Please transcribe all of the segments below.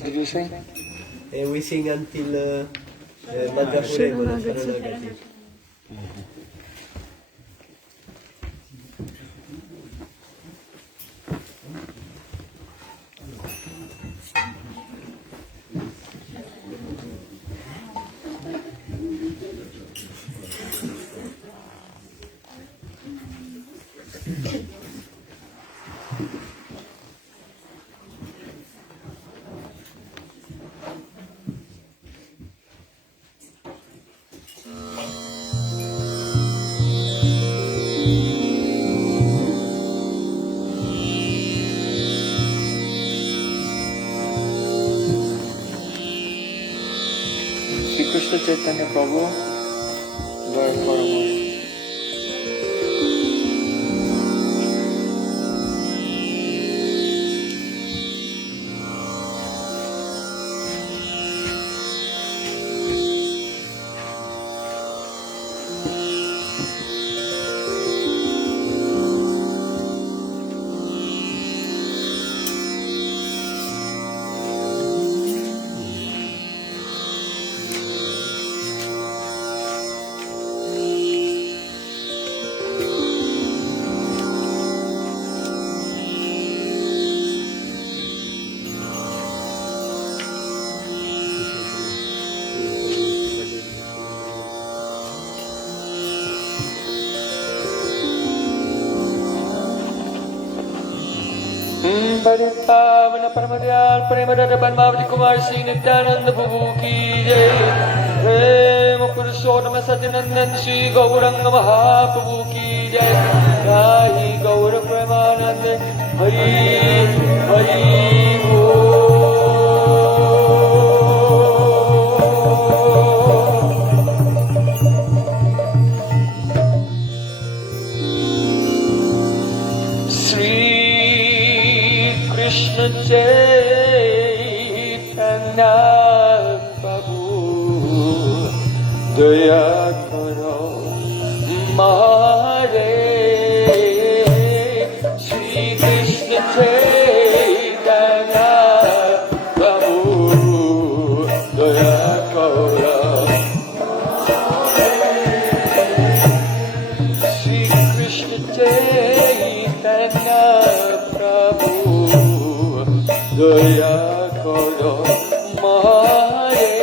verse did you sing? We sing until Madhapurema, Sharanagati. Krishna Chaitanya Prabhu, Varparamaya. Paritavana Paramadhyal Parimadata Padmavati Kumar Singh Nityananda Prabhu Ki Jai Prema Purushotama Satyanandan Shri Gauranga Mahaprabhu Ki Jai Jai Gaura Premananda Hari Hari Om. Krishna Chaitanya Prabhu Daya Karo Mahare Shri Krishna Chaitanya Prabhu Daya Karo Shri Krishna Chaitanya Prabhu Daya Karo Mahare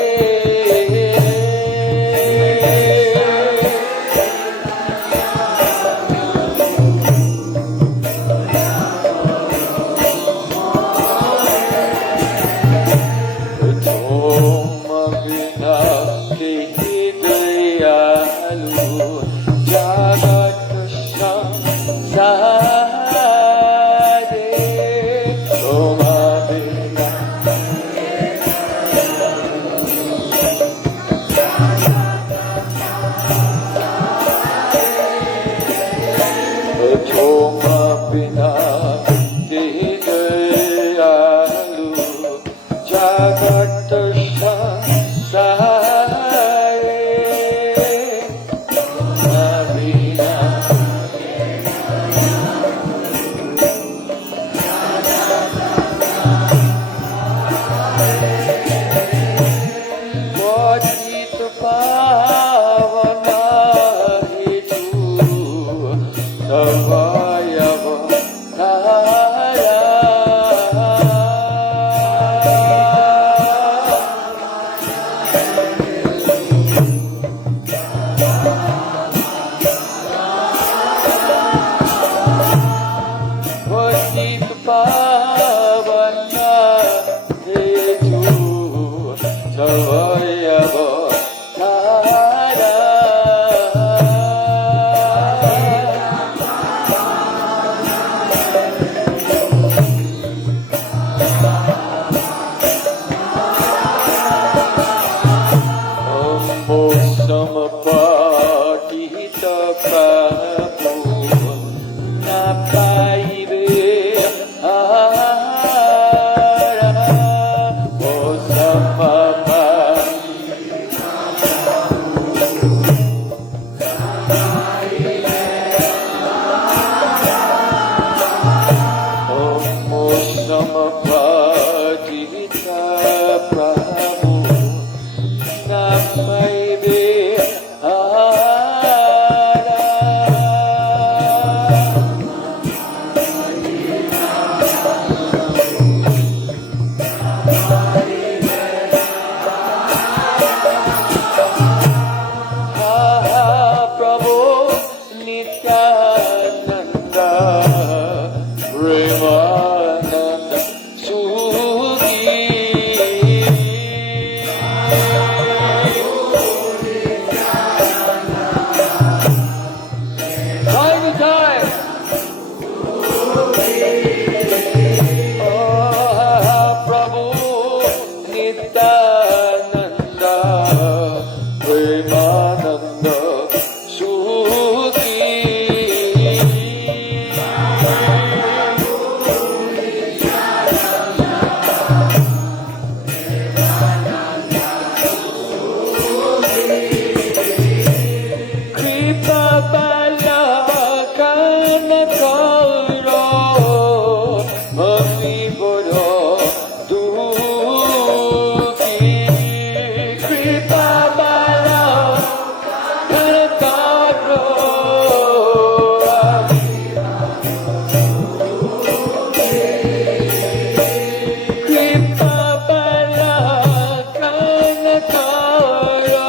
Toma Vina Kehi Dayalu Jagat Samsare Toma Bina Kehi Dayalu Jagat Samsare Bina Patita Pavana Hetu Savayava Dhara Patita Pavana Hetu Savayava Dhara Ambo Samapatita Prabhu Napaive Ahara O Samapatita Prabhu Namai Vihara. Prabhu Nityananda Premananda Sugi. Time to time. Prabhu Nityananda Premananda Sugi. Kripa Bala Kana Kauro Bhakti Boro Duki. Kripa Bala Kana Kauro Kripa Bala Kana Kauro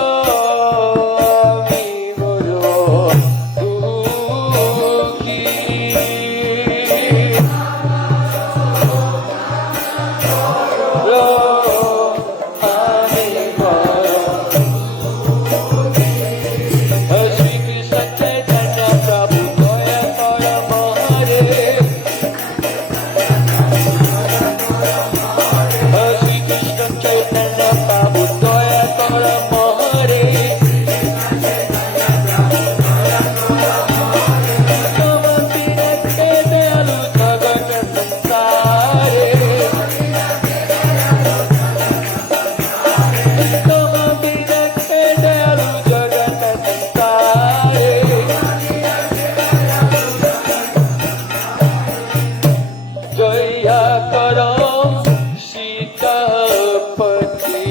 Jaya Karam Sitapati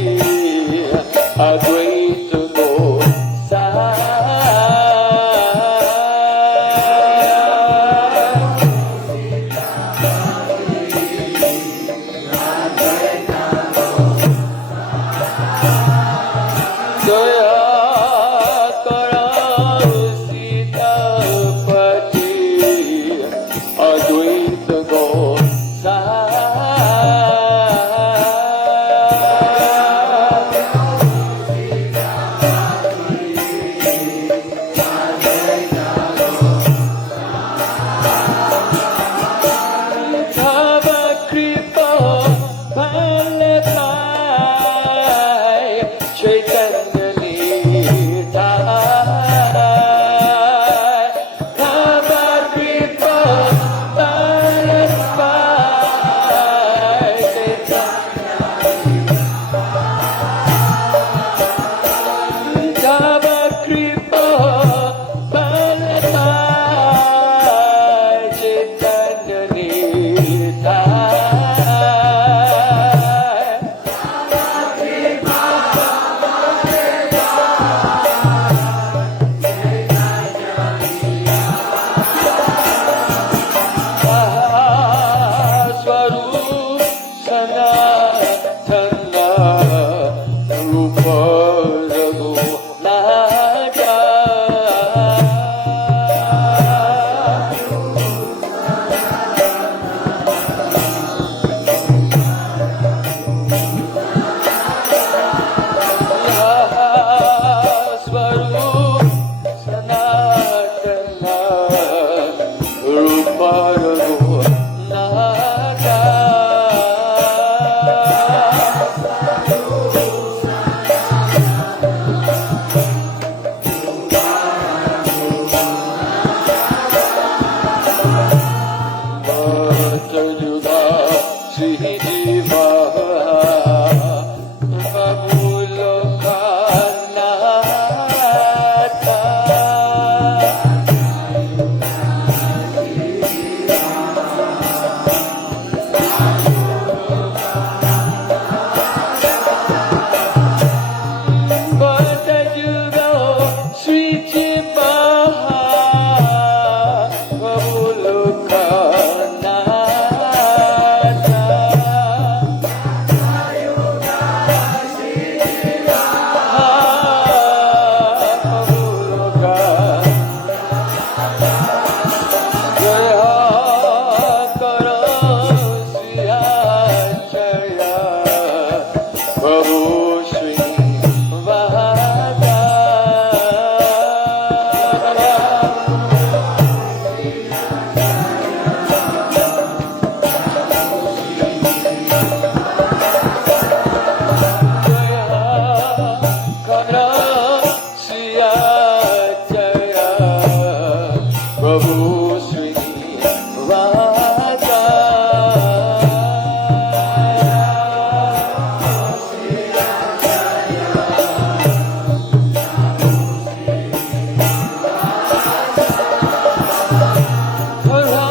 Advaita Sri Radha. Prabhu Sri Radha.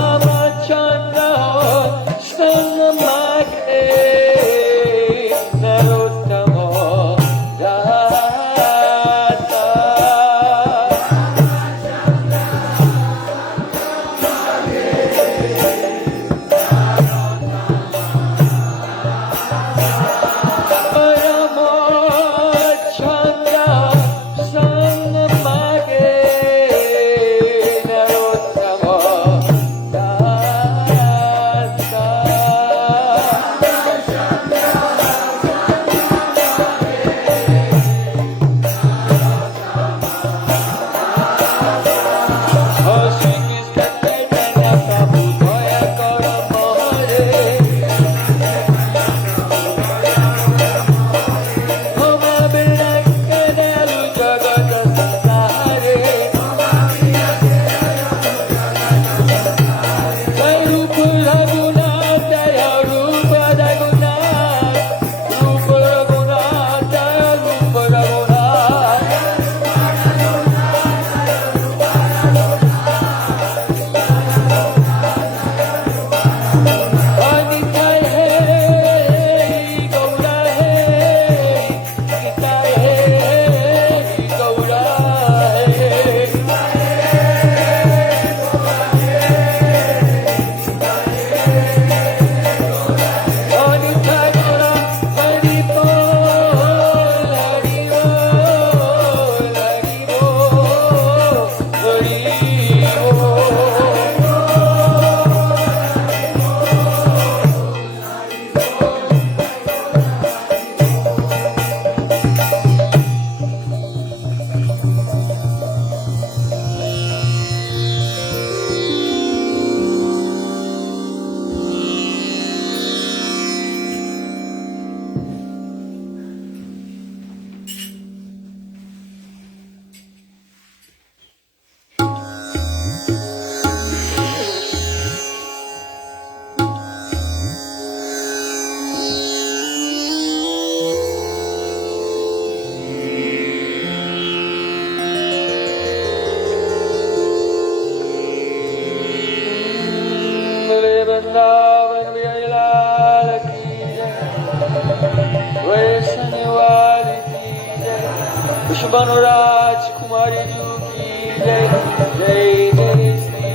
Ramachandra Sangamake Narottama Data. Ramachandra Sangamake Narottama Data. Shri Krishna Chaitanya Prabhu Daya Kara Mahare. Homa Binakadalu Jagata Sansare. Jai Rupa Raghunath Jaya Rupa Raghunath. Rupa Raghunath Jaya Rupa Raghunath. Nitai hai Gaura hai, Nitai hai Gaura hai. Nitai Gaura Hari Bol, Hari Bol, Hari Bol, Hari Vrindavan Vijay Lal ki jai, Vaishnava Wali ki jai, Vishwabhanu Raj Kumari Ju ki jai, Jai Jai Shri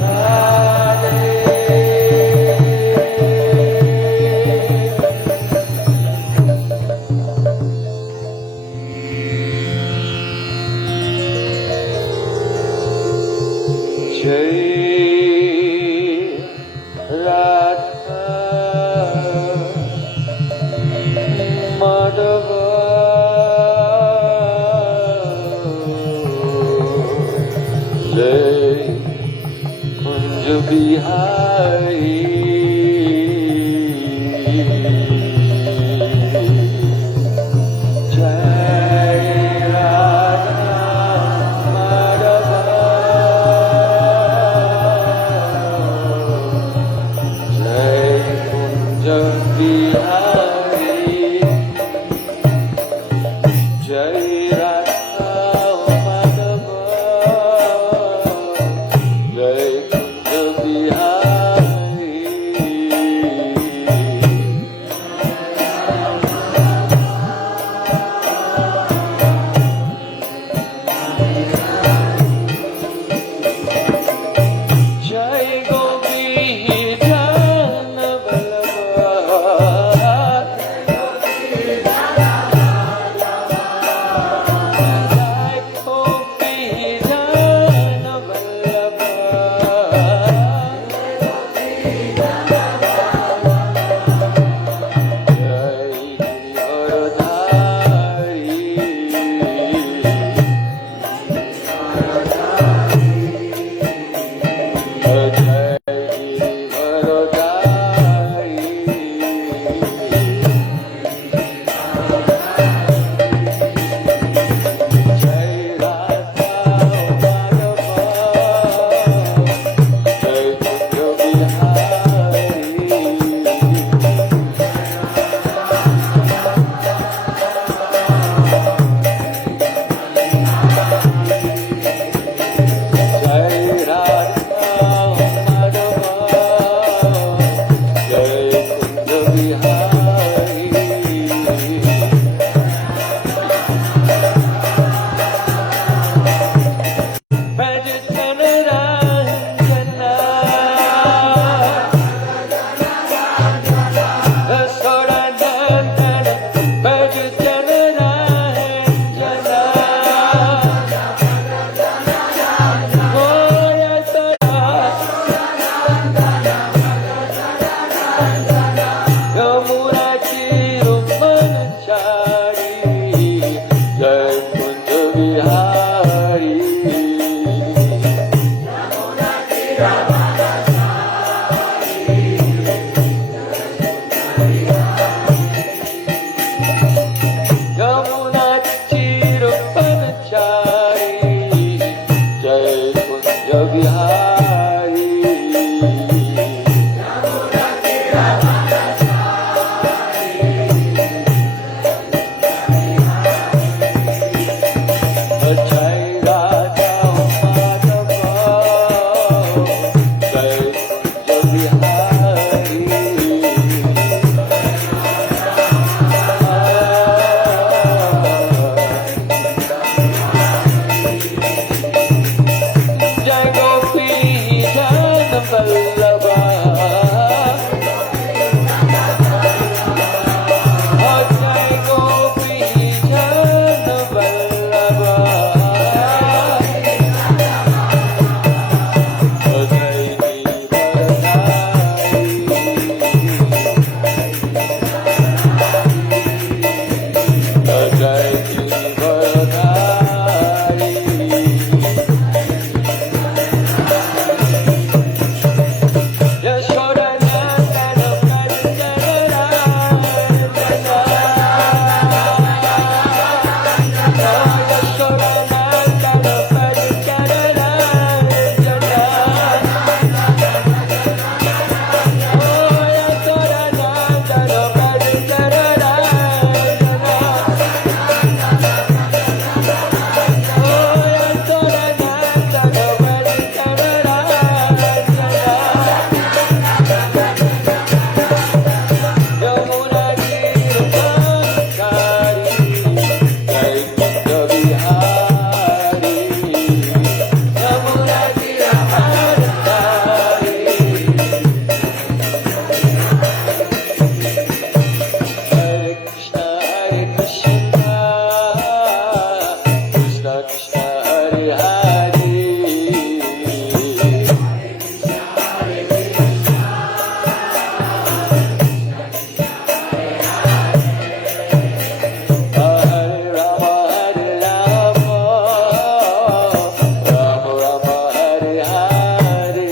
Radhe. Jai Radha Madhava. Jai Kunj Bihari. Jai Radha Madhava. Jai Kunj Bihari. Jai Radha Madhava. Jai Kunj Bihari. Hare Krishna, Krishna Krishna Hare Hare. Hare Rama, Hare Rama, Rama Rama, Hare Hare.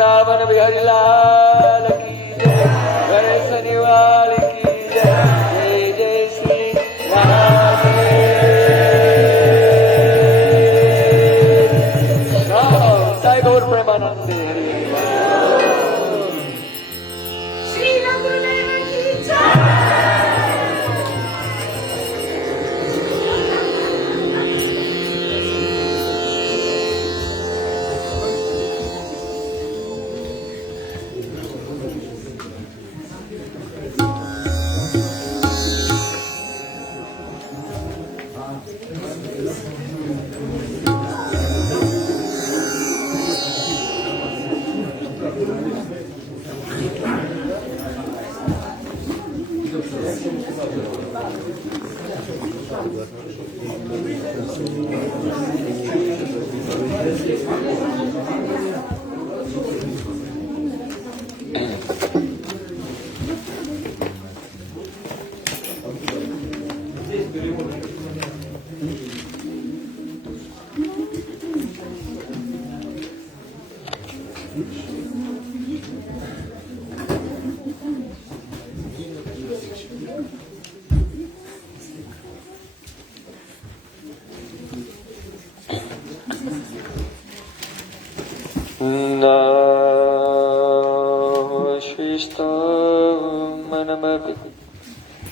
Vrindavan Bihari लाल की जय, गणेश शनिवार की जय, जय जय श्री राधे श्याम। जय गौर प्रेमानंदे हरि श्री रघुदेव की जय।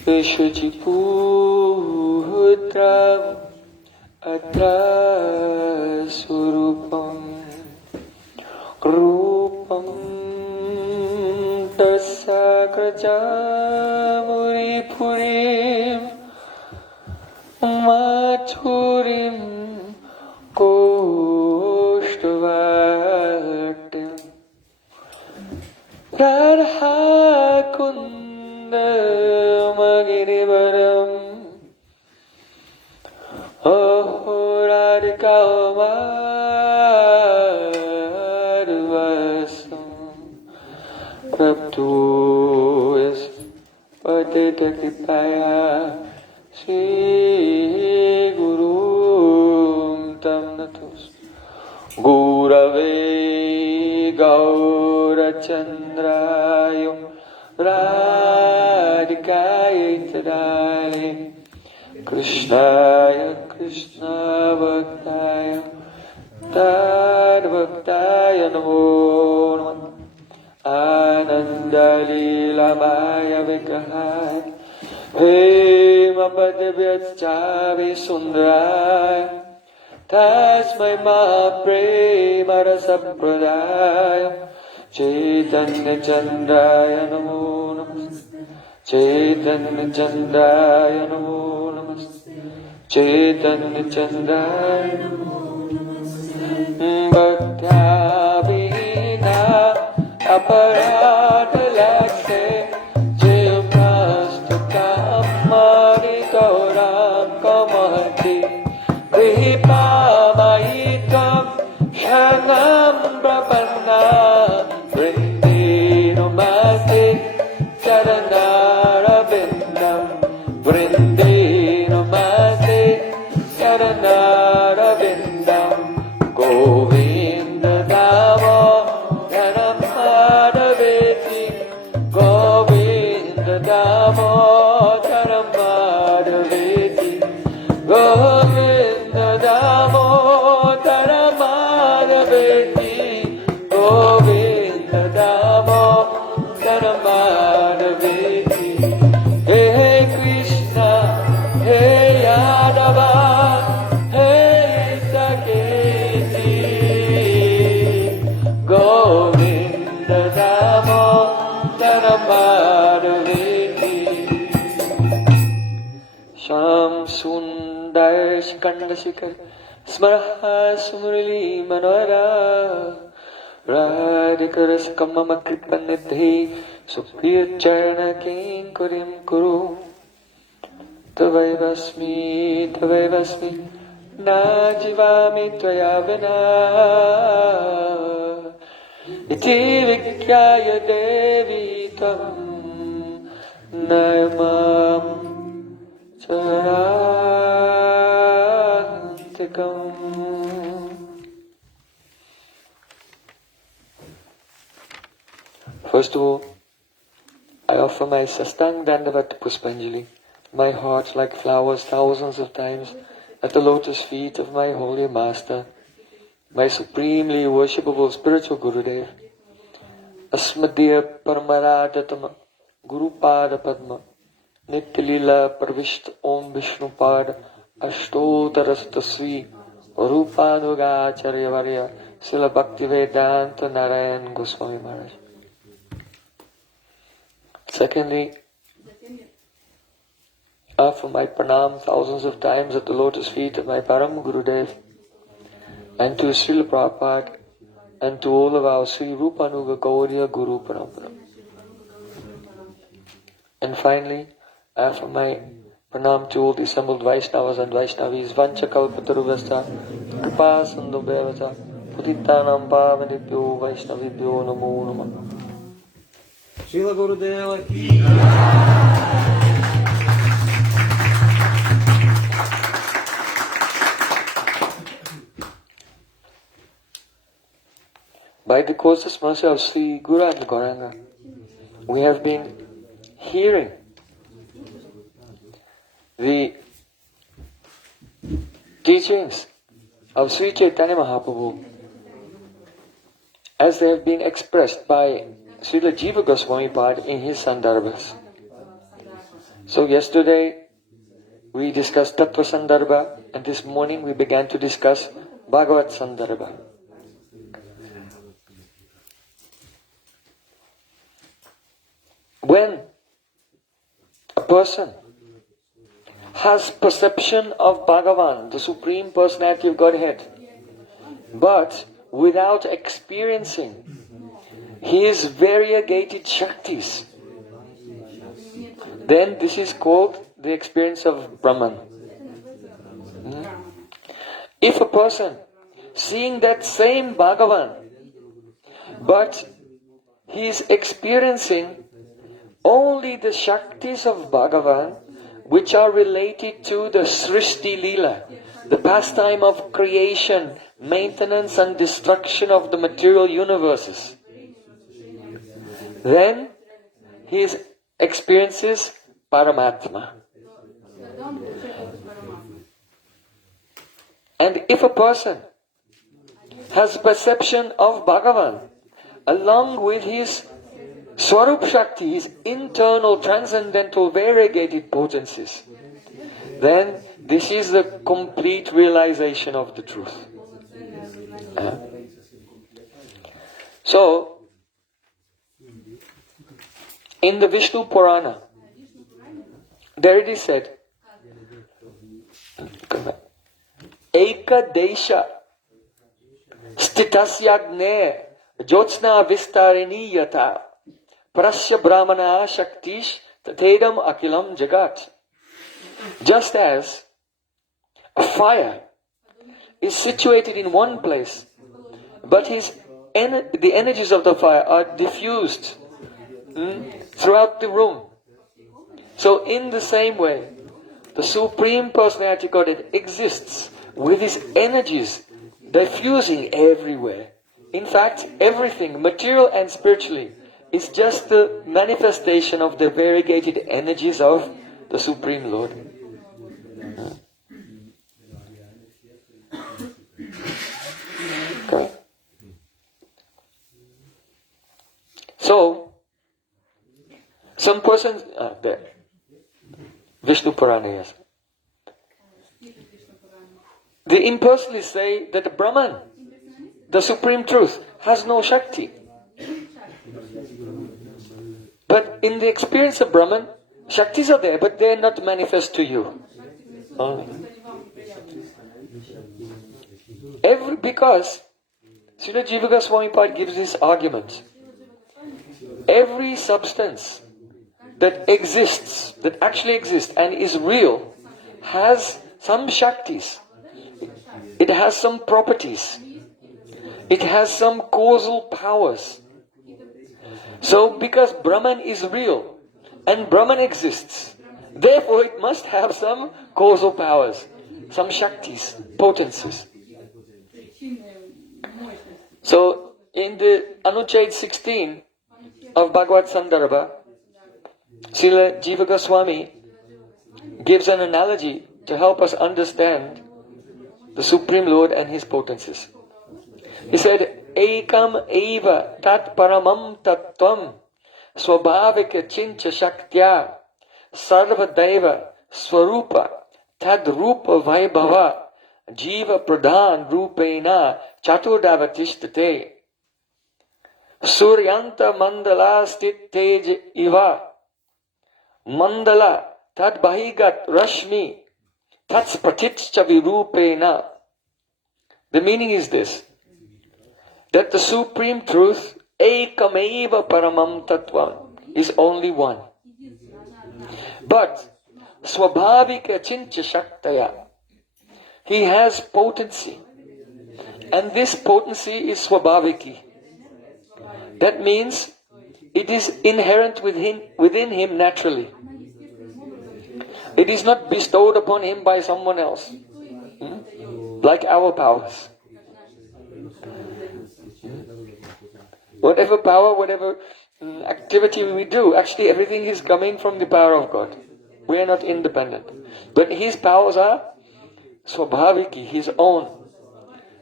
Vishwajiputra atra surupam rupam tasakrajamuri purim mathurim koshtvaratim radha Magirivaram Radhika Madhuvasam Prabhu is Patita Kripaya Sri Guru Tam Natus Gurave Gaura Chandrayam Radhikaya Tadale Krishnaya Krishna Bhaktaya Tad Bhaktaya Namo Namo Ananda Lila Maya Vigrahaya Hema Padvyacchavi Sundaraya Tasmai Maha Prema Rasa Pradaya Chaitanya Chandaya Namo Namaste Chaitanya Chandaya Namo Namaste Chaitanya Chandaya Namo Namaste Bhaktya Vina Aparadha Lakse Jivmastu Kamari Gauram Kamati Kripa Maitam Shanam Prapanna Vrindino Masti Charanarabindam Vrindino Masti Charanarabindam Govinda Damo Dhanamadaveti Govinda Damo Dhanamadaveti Govinda Damo Dhanamadaveti Govinda Damo Dhanamadaveti Hey Krishna, Hey Yadava, Hey Saketi Govinda Damo Dhanamadaveti Sham Sundar Shikanda Shikar Smaraha Sumurli Manora Radhikaras Kamama Kripanidhi Supir Charana Kinkurim Kuru Tavaivasmi Na Jivami Tvaya Vina Iti Vikyaya Devi Tam Naimam Charantikam First of all, I offer my Sastang Dandavat Puspanjali, my heart like flowers thousands of times, at the lotus feet of my holy master, my supremely worshipable spiritual Gurudev, Asmadya Paramaradatam Guru Pada Padma, Nityalila Parvisht Om Vishnu Pada, Ashtotarastasvi, Rupanugacharya Varya, Srila Bhaktivedanta Narayan Goswami Maharaj. Secondly, I offer my pranam thousands of times at the lotus feet of my Param Gurudev, and to Srila Prabhupada, and to all of our Sri Rupanuga Gauriya Guru Parampara. And finally, I offer my pranam to all the assembled Vaishnavas and Vaishnavis, Vancha Kalpataruvasta, Kripa Sandobhyavata, Putitanam Pavanibhyo Vaishnavibhyo Namo Namah. Srila Gurudeva ki. By the causeless mercy of Sri Guru and Gauranga, we have been hearing the teachings of Sri Chaitanya Mahaprabhu as they have been expressed by Srila Jiva Goswami Pad in his Sandarbhas. So yesterday we discussed Tattva Sandarbha, and this morning we began to discuss Bhagavad Sandarbha. When a person has perception of Bhagavan, the Supreme Personality of Godhead, but without experiencing his variegated Shaktis, then this is called the experience of Brahman. If a person seeing that same Bhagavan, but he is experiencing only the Shaktis of Bhagavan which are related to the Srishti Leela, the pastime of creation, maintenance and destruction of the material universes, then he experiences Paramatma. And if a person has perception of Bhagavan along with his Swarup Shakti, his internal transcendental variegated potencies, then this is the complete realization of the truth. So, in the Vishnu Purana, there it is said, Eka Desha Stitasyagne Jyotsna Vistarini Yata Prasya Brahmana Shaktish Tatedam Akilam Jagat. Just as a fire is situated in one place, but the energies of the fire are diffused throughout the room. So in the same way, the Supreme Personality Godhead exists with his energies diffusing everywhere. In fact, everything, material and spiritually, is just the manifestation of the variegated energies of the Supreme Lord. Okay. So, some persons, there, Vishnu Purana, yes. They impersonally say that the Brahman, the Supreme Truth, has no Shakti. But in the experience of Brahman, Shaktis are there, but they are not manifest to you. Because Srila Jiva Goswami Pad gives this argument. Every substance that exists, that actually exists and is real, has some Shaktis. It has some properties. It has some causal powers. So, because Brahman is real and Brahman exists, therefore it must have some causal powers, some Shaktis, potencies. So, in the Anuchad 16 of Bhagavad Sandarbha, Srila Jiva Goswami gives an analogy to help us understand the Supreme Lord and His potencies. He said, Ekam eva tat paramam tattvam swabhavika chincha shaktya sarva deva swarupa tad rupa vaibhava jiva pradhan rupena chaturdavatistate suryanta mandala stit tej iva mandala tad bahigat rashmi tad spatitcha virupena. The meaning is this, that the Supreme Truth, Ekameva Paramam Tattva, is only one. But Swabhavika Chincha Shaktaya, He has potency. And this potency is Swabhaviki. That means it is inherent within Him naturally. It is not bestowed upon Him by someone else. Like our powers. Whatever power, whatever activity we do, actually everything is coming from the power of God. We are not independent. But His powers are Swabhaviki, His own.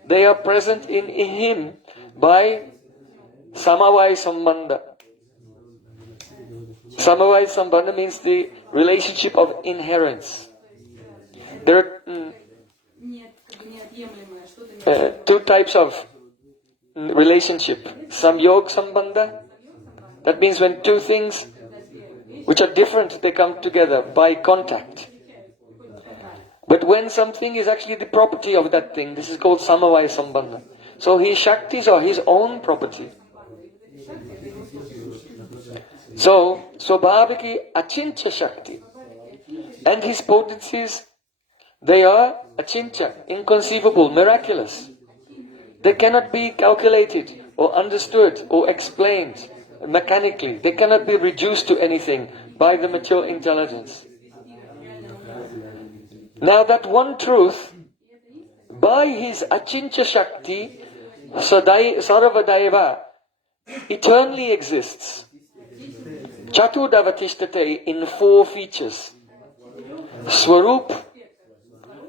They are present in Him by Samavai Sambandha. Samavai Sambandha means the relationship of inherence. There are two types of relationship. Samyog Sambandha. That means when two things which are different, they come together by contact. But when something is actually the property of that thing, this is called Samavaya Sambandha. So His Shaktis are His own property. So, Swabhaviki Achincha Shakti. And His potencies, they are Achincha, inconceivable, miraculous. They cannot be calculated or understood or explained mechanically. They cannot be reduced to anything by the mature intelligence. Now that one truth, by His Achincha Shakti, Sarvadaiva, eternally exists. Chaturdavatistate, in four features. Swarup,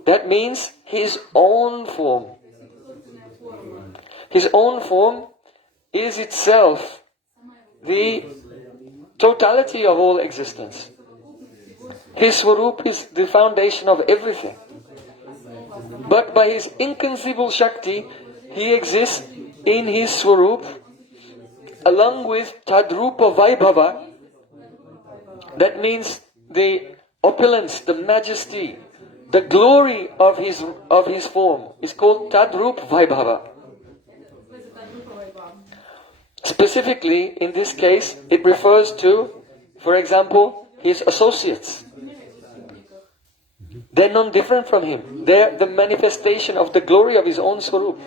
that means His own form. His own form is itself the totality of all existence. His Swarup is the foundation of everything. But by His inconceivable Shakti, He exists in His Swarup along with Tadrupa Vaibhava. That means the opulence, the majesty, the glory of his form is called Tadrup Vaibhava. Specifically, in this case, it refers to, for example, His associates. They're non-different from Him. They're the manifestation of the glory of His own Swarup.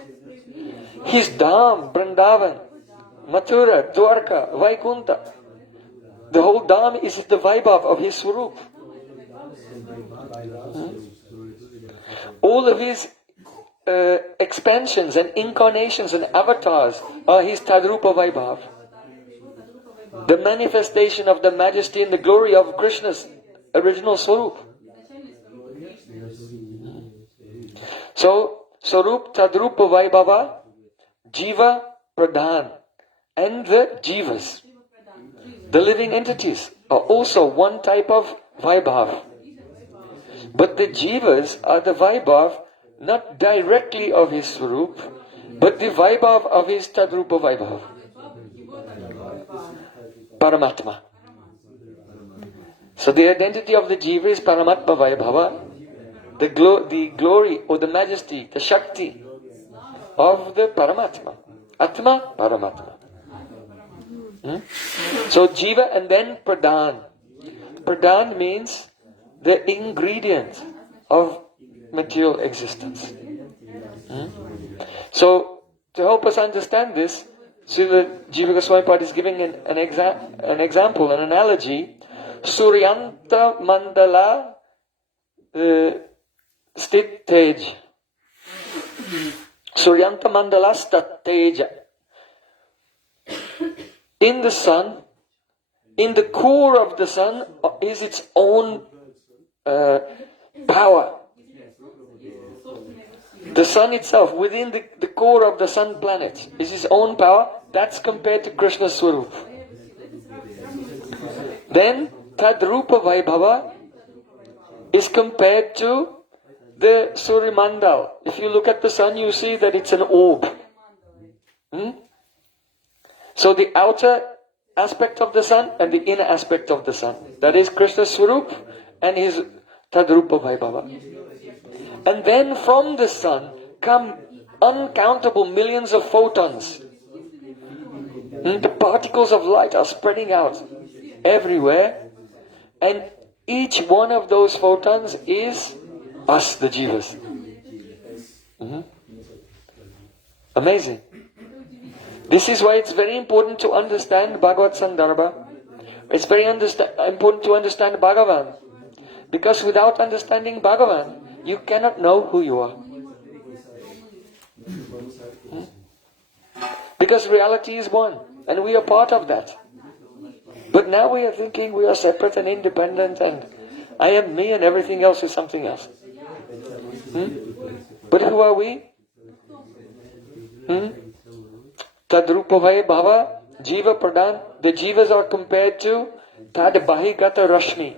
His Dham, Vrindavan, Mathura, Dwarka, Vaikunta. The whole Dham is the Vaibhav of His Swarup. All of His expansions and incarnations and avatars are His Tadrupa Vaibhav. The manifestation of the majesty and the glory of Krishna's original Swarup. So, Swarup Tadrupa Vaibhava, Jiva Pradhan, and the Jivas, the living entities, are also one type of Vaibhav. But the Jivas are the Vaibhav not directly of His Swarup, but the Vaibhav of His Tadrupa Vaibhav. Paramatma. So the identity of the Jiva is Paramatma Vaibhava, the glory or the majesty, the Shakti of the Paramatma. Atma, Paramatma. So Jiva and then Pradhan. Pradhan means the ingredient of material existence. So, to help us understand this, Srila Jiva Goswami Pad is giving an example, an analogy. Suryanta Mandala Stit Tej. Suryanta Mandala Stat Teja. In the sun, in the core of the sun is its own power. The sun itself, within the core of the sun planet, is its own power. That's compared to Krishna's Swarup. Then, Tadrupa Vaibhava is compared to the Surimandal. If you look at the sun, you see that it's an orb. So the outer aspect of the sun and the inner aspect of the sun. That is Krishna's Swarup and his Tadrupa Vaibhava. And then from the sun come uncountable millions of photons. The particles of light are spreading out everywhere. And each one of those photons is us, the Jivas. Amazing. This is why it's very important to understand Bhagavad Sandarbha. It's very important to understand Bhagavan. Because without understanding Bhagavan, you cannot know who you are. Because reality is one, and we are part of that. But now we are thinking we are separate and independent, and I am me and everything else is something else. But who are we? Tadrupavaya Bhava, Jiva Pradhan. The Jivas are compared to Tad Bahigata Rashmi.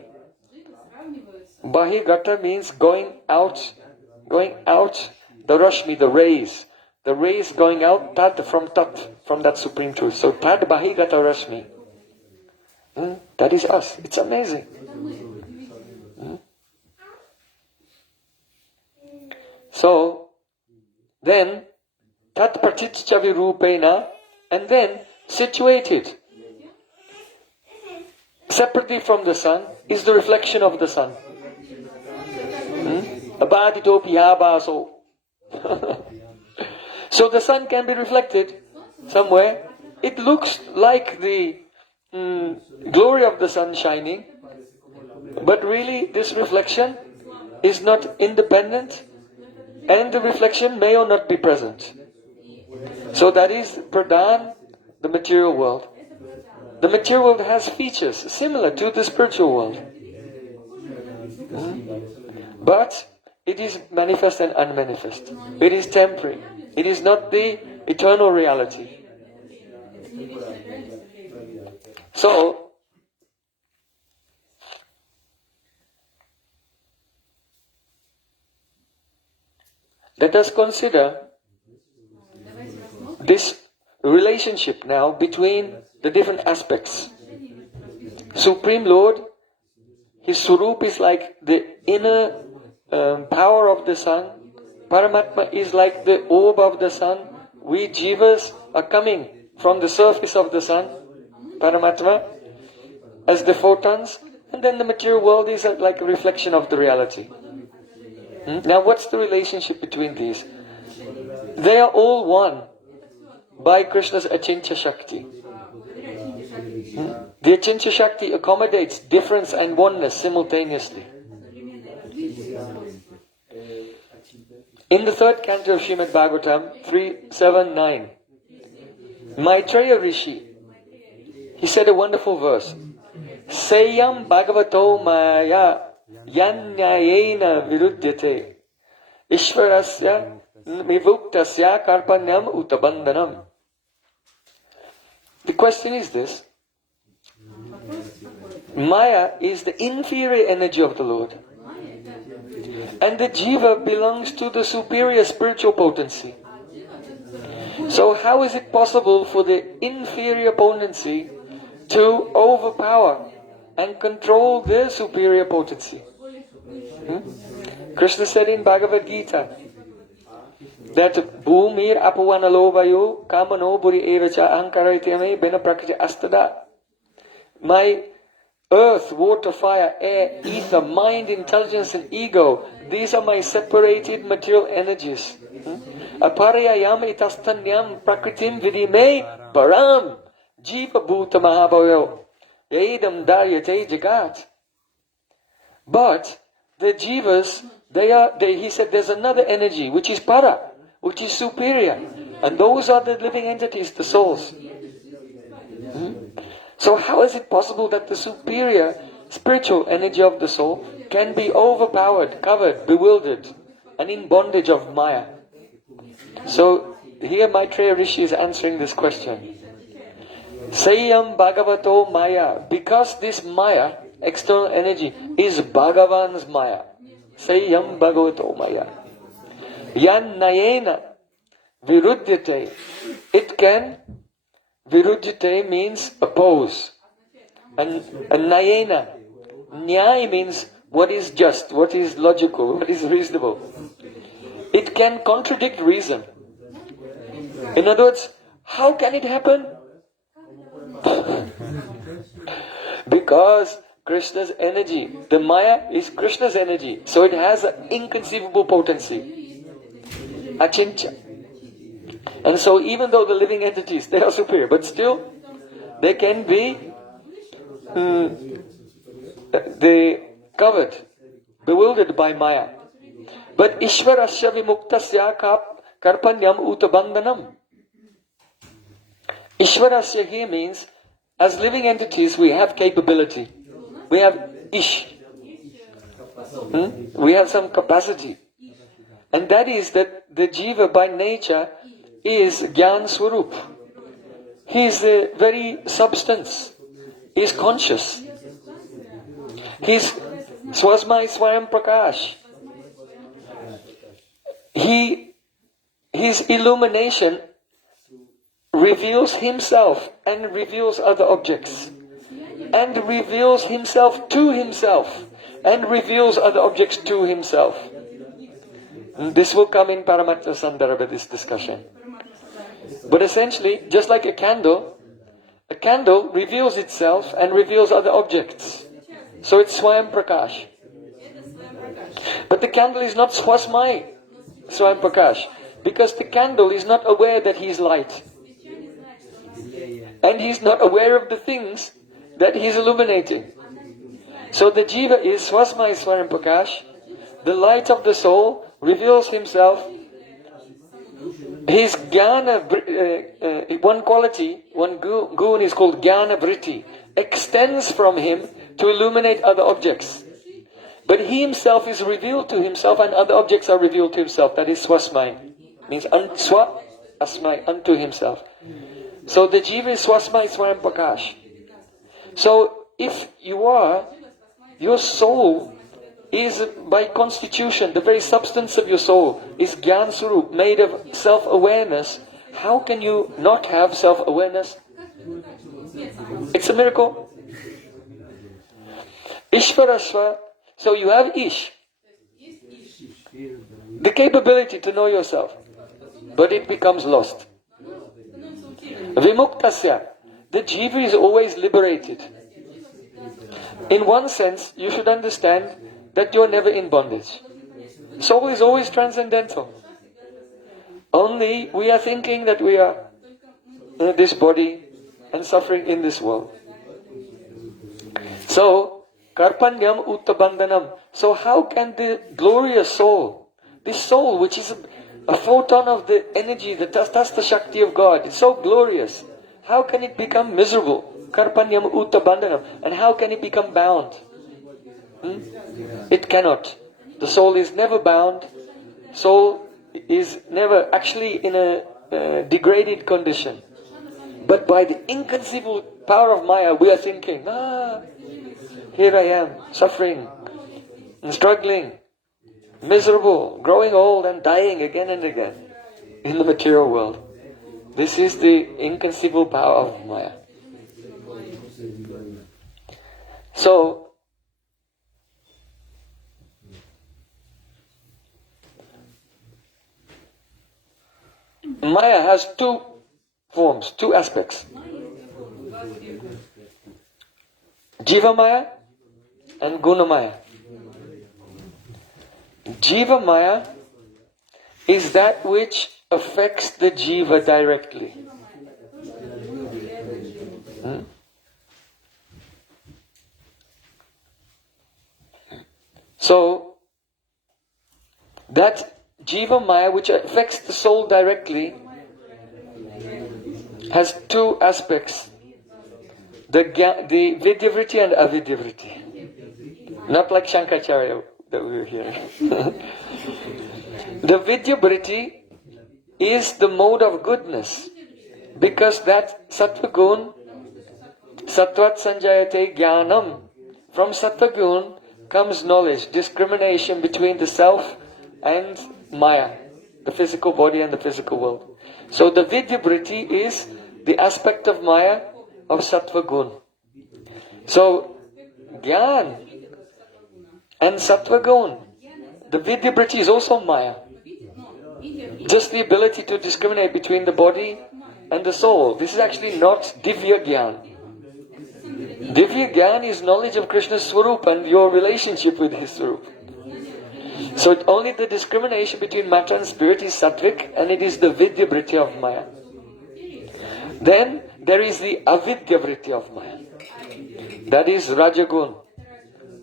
Bahigata means going out, the Rashmi, the rays. The rays going out, Tat, from that Supreme Truth. So Tad Bahigata Rashmi. That is us. It's amazing. So, then, Tat Pratitchavi Rupena, and then situated separately from the sun is the reflection of the sun. Abadito Pihabaso. So the sun can be reflected somewhere. It looks like the glory of the sun shining, but really this reflection is not independent, and the reflection may or not be present. So that is Pradhan, the material world. The material world has features similar to the spiritual world. But it is manifest and unmanifest. It is temporary. It is not the eternal reality. So, let us consider this relationship now between the different aspects. Supreme Lord, His Swarup is like the inner power of the sun. Paramatma is like the orb of the sun. We Jivas are coming from the surface of the sun, Paramatma, as the photons. And then the material world is like a reflection of the reality. Now what's the relationship between these? They are all one by Krishna's Achintya Shakti. The Achintya Shakti accommodates difference and oneness simultaneously. In the third canto of Srimad Bhagavatam 3.7.9, Maitreya Rishi, he said a wonderful verse. Seyam Bhagavato Maya Yanyayena Viruddhyate Ishvarasya Mivuktasya Karpanyam Utabandhanam. The question is this. Maya is the inferior energy of the Lord. And the Jiva belongs to the superior spiritual potency. So how is it possible for the inferior potency to overpower and control the superior potency? Krishna said in Bhagavad Gita that Bhumir apavanalovayo kamano buri evacha ahankaraityame bena prakriti astada. My earth, water, fire, air, ether, mind, intelligence and ego, these are my separated material energies. Aparayayam itastanyam prakritim vidime param jiva bhuta mahabhayo yedam daryate jagat. But the jivas, he said there's another energy which is para, which is superior. And those are the living entities, the souls. So how is it possible that the superior spiritual energy of the soul can be overpowered, covered, bewildered, and in bondage of Maya? So here Maitreya Rishi is answering this question. Sayam Bhagavato Maya. Because this Maya, external energy, is Bhagavan's Maya. Sayam Bhagavato Maya. Yan Nayena Viruddhyate. It can, Viruddhyate means oppose. And Nayena, Nyaya means what is just, what is logical, what is reasonable. It can contradict reason. In other words, how can it happen? Because Krishna's energy, the Maya is Krishna's energy, so it has an inconceivable potency. Achintya. And so even though the living entities, they are superior, but still they can be they covered, bewildered by Maya. But Ishvarasya vimuktasya karpanyam utabandhanam. Ishvarasya here means, as living entities we have capability. We have ish. We have some capacity. And that is that the Jiva by nature is Gyan Swarup. He is the very substance. He is conscious. He is Swasmai Swayam Prakash. His illumination reveals himself and reveals other objects. And reveals himself to himself. And reveals other objects to himself. And this will come in Paramattha Sandarbha, this discussion. But essentially, just like a candle reveals itself and reveals other objects. So it's Swayam Prakash. But the candle is not Swasmai Swayam Prakash. Because the candle is not aware that he is light. And he is not aware of the things that he is illuminating. So the Jiva is Swasmai Swayam Prakash. The light of the soul reveals himself. His jnana, one quality, one gun is called jnana vritti, extends from him to illuminate other objects. But he himself is revealed to himself and other objects are revealed to himself. That is swasmai. Means swa asmai, unto himself. So the Jiva is swasmai swayam prakash. So if your soul is by constitution, the very substance of your soul is Gyan Swarup, made of self-awareness. How can you not have self-awareness? It's a miracle. Ishvarasva, so you have Ish, the capability to know yourself, but it becomes lost. Vimuktasya, the Jiva is always liberated. In one sense, you should understand that you are never in bondage. Soul is always transcendental. Only we are thinking that we are this body and suffering in this world. So, karpanyam uttabandhanam. So how can the glorious soul, this soul which is a photon of the energy, that's the Shakti of God, it's so glorious. How can it become miserable? Karpanyam uttabandhanam. And how can it become bound? It cannot. The soul is never bound. Soul is never actually in a degraded condition. But by the inconceivable power of Maya, we are thinking, here I am, suffering, and struggling, miserable, growing old and dying again and again in the material world. This is the inconceivable power of Maya. So, Maya has two forms, two aspects. Jiva Maya and Guna Maya. Jiva Maya is that which affects the Jiva directly. So, that Jiva Maya which affects the soul directly has two aspects. the Vidyavritti and Avidyavritti. Not like Shankaracharya that we were hearing. The Vidyavritti is the mode of goodness, because that Sattva Gun, Sattvat Sanjayate Jnanam, from Sattva Gun comes knowledge, discrimination between the self and Maya, the physical body and the physical world. So the Vidyavritti is the aspect of Maya of Sattva Gun. So Jnana and Sattva Gun, the Vidyavritti is also Maya. Just the ability to discriminate between the body and the soul. This is actually not Divya Gyan. Divya Gyan is knowledge of Krishna's Swarup and your relationship with his Swarup. So only the discrimination between matter and spirit is sattvic, and it is the Vidyavritti of Maya. Then there is the Avidyavritti of Maya. That is Rajagun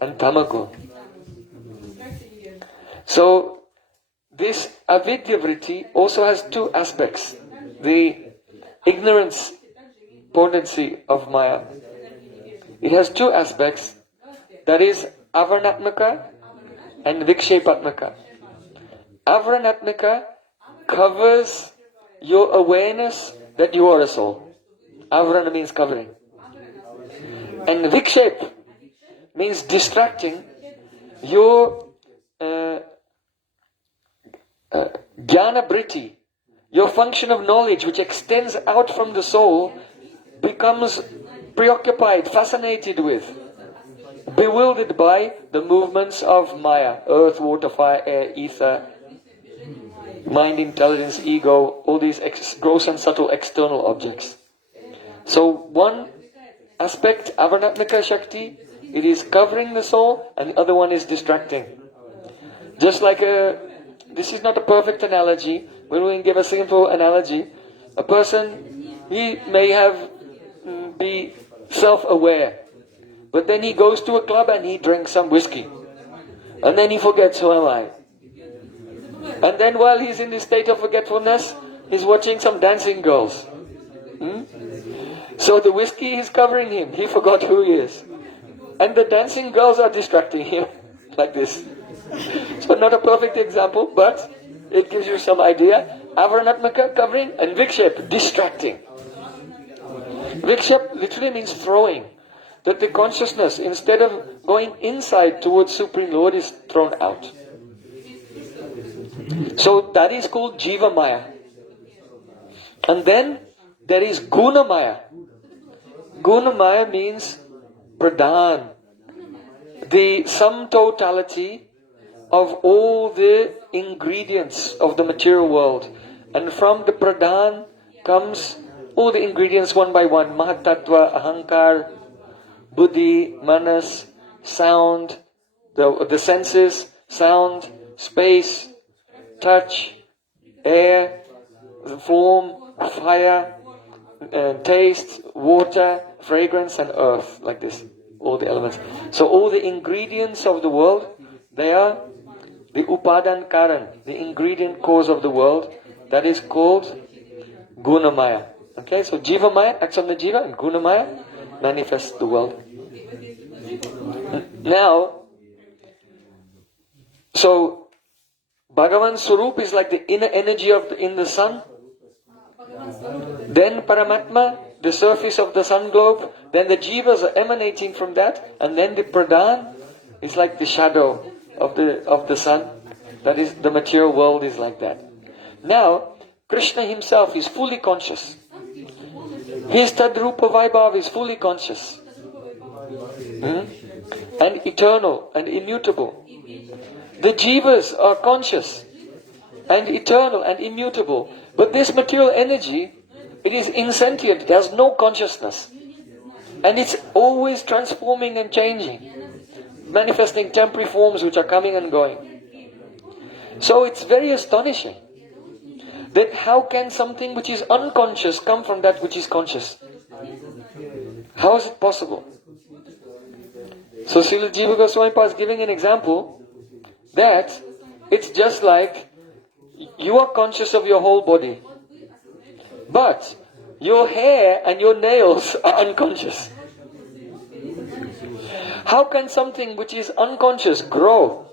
and Tamagun. So this Avidyavritti also has two aspects. The ignorance potency of Maya. It has two aspects. That is Avarnatmaka and Vikshepatmaka. Avarnatmaka covers your awareness that you are a soul. Avarana means covering. And Vikshep means distracting. Your Jnana Britti, your function of knowledge which extends out from the soul, becomes preoccupied, fascinated with, bewildered by the movements of Maya, earth, water, fire, air, ether, mind, intelligence, ego, all these gross and subtle external objects. So one aspect, Avarnatmaka Shakti, it is covering the soul, and the other one is distracting. Just like this is not a perfect analogy, but we can give a simple analogy. A person, he may be self-aware, but then he goes to a club and he drinks some whiskey. And then he forgets, who am I? And then while he's in this state of forgetfulness, he's watching some dancing girls. So the whiskey is covering him. He forgot who he is. And the dancing girls are distracting him. Like this. So not a perfect example, but it gives you some idea. Avarnatmaka, covering, and Vikshep, distracting. Vikshep literally means throwing. That the consciousness, instead of going inside towards Supreme Lord, is thrown out. So that is called Jiva Maya. And then there is Guna Maya. Guna Maya means Pradhan. The sum totality of all the ingredients of the material world. And from the Pradhan comes all the ingredients one by one. Mahatattva, Ahankar, Buddhi, Manas, sound, the senses, sound, space, touch, air, form, fire, taste, water, fragrance and earth, like this, all the elements. So all the ingredients of the world, they are the Upadan Karan, the ingredient cause of the world, that is called Gunamaya. Okay, so Jiva Maya acts on the Jiva, and Gunamaya manifests the world. Now, so Bhagavan's Swarup is like the inner energy in the sun. Then Paramatma, the surface of the sun globe. Then the Jivas are emanating from that. And then the Pradhan is like the shadow of the sun. That is, the material world is like that. Now, Krishna himself is fully conscious. His Tadrupa Vaibhav is fully conscious. And eternal and immutable. The Jivas are conscious and eternal and immutable. But this material energy, it is insentient, it has no consciousness. And it's always transforming and changing, manifesting temporary forms which are coming and going. So it's very astonishing that how can something which is unconscious come from that which is conscious? How is it possible? So Srila Jiva Goswami is giving an example that it's just like you are conscious of your whole body, but your hair and your nails are unconscious. How can something which is unconscious grow?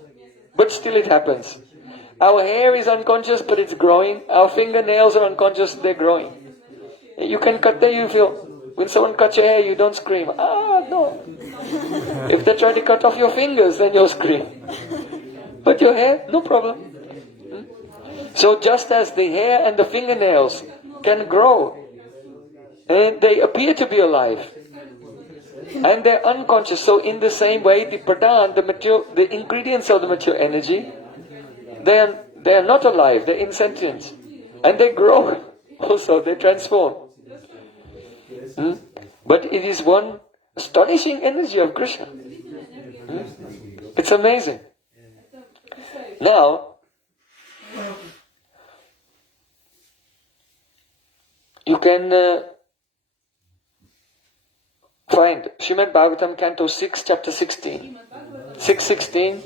But still it happens. Our hair is unconscious, but it's growing. Our fingernails are unconscious, they're growing. You can cut there, you feel. When someone cuts your hair, you don't scream. Ah, no. If they try to cut off your fingers, then you'll scream. But your hair, no problem. So just as the hair and the fingernails can grow, and they appear to be alive, and they're unconscious. So in the same way, the pradhan, the ingredients of the material energy, they are not alive, they're insentient. And they grow also, they transform. But it is one astonishing energy of Krishna. It's amazing. Now, you can find Srimad Bhagavatam, Canto 6, Chapter 16. 6:16,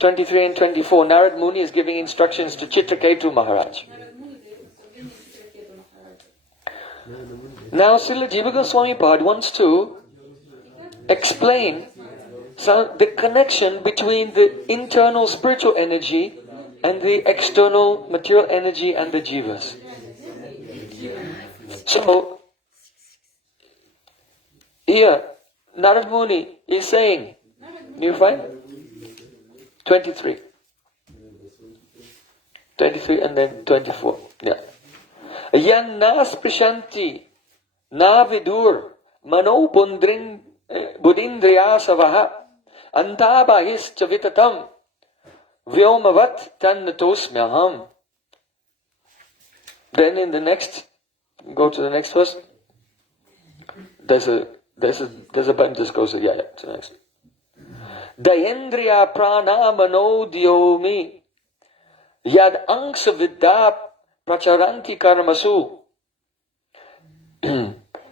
23 and 24. Narad Muni is giving instructions to Chitraketu Maharaj. Now Srila Jiva Goswami Pad wants to explain the connection between the internal spiritual energy and the external material energy and the jivas. So, here, Narad Muni is saying, you find 23 and then 24. Yeah. Yan nas prishanti na vidur mano budindriya savaha antabahis chavitatam vyomavat tannatosmyaham. Then in the next, go to the next verse. There's a button just goes to the next. Dayendriya prana manodyomi yad angsa vidya pracharanti karmasu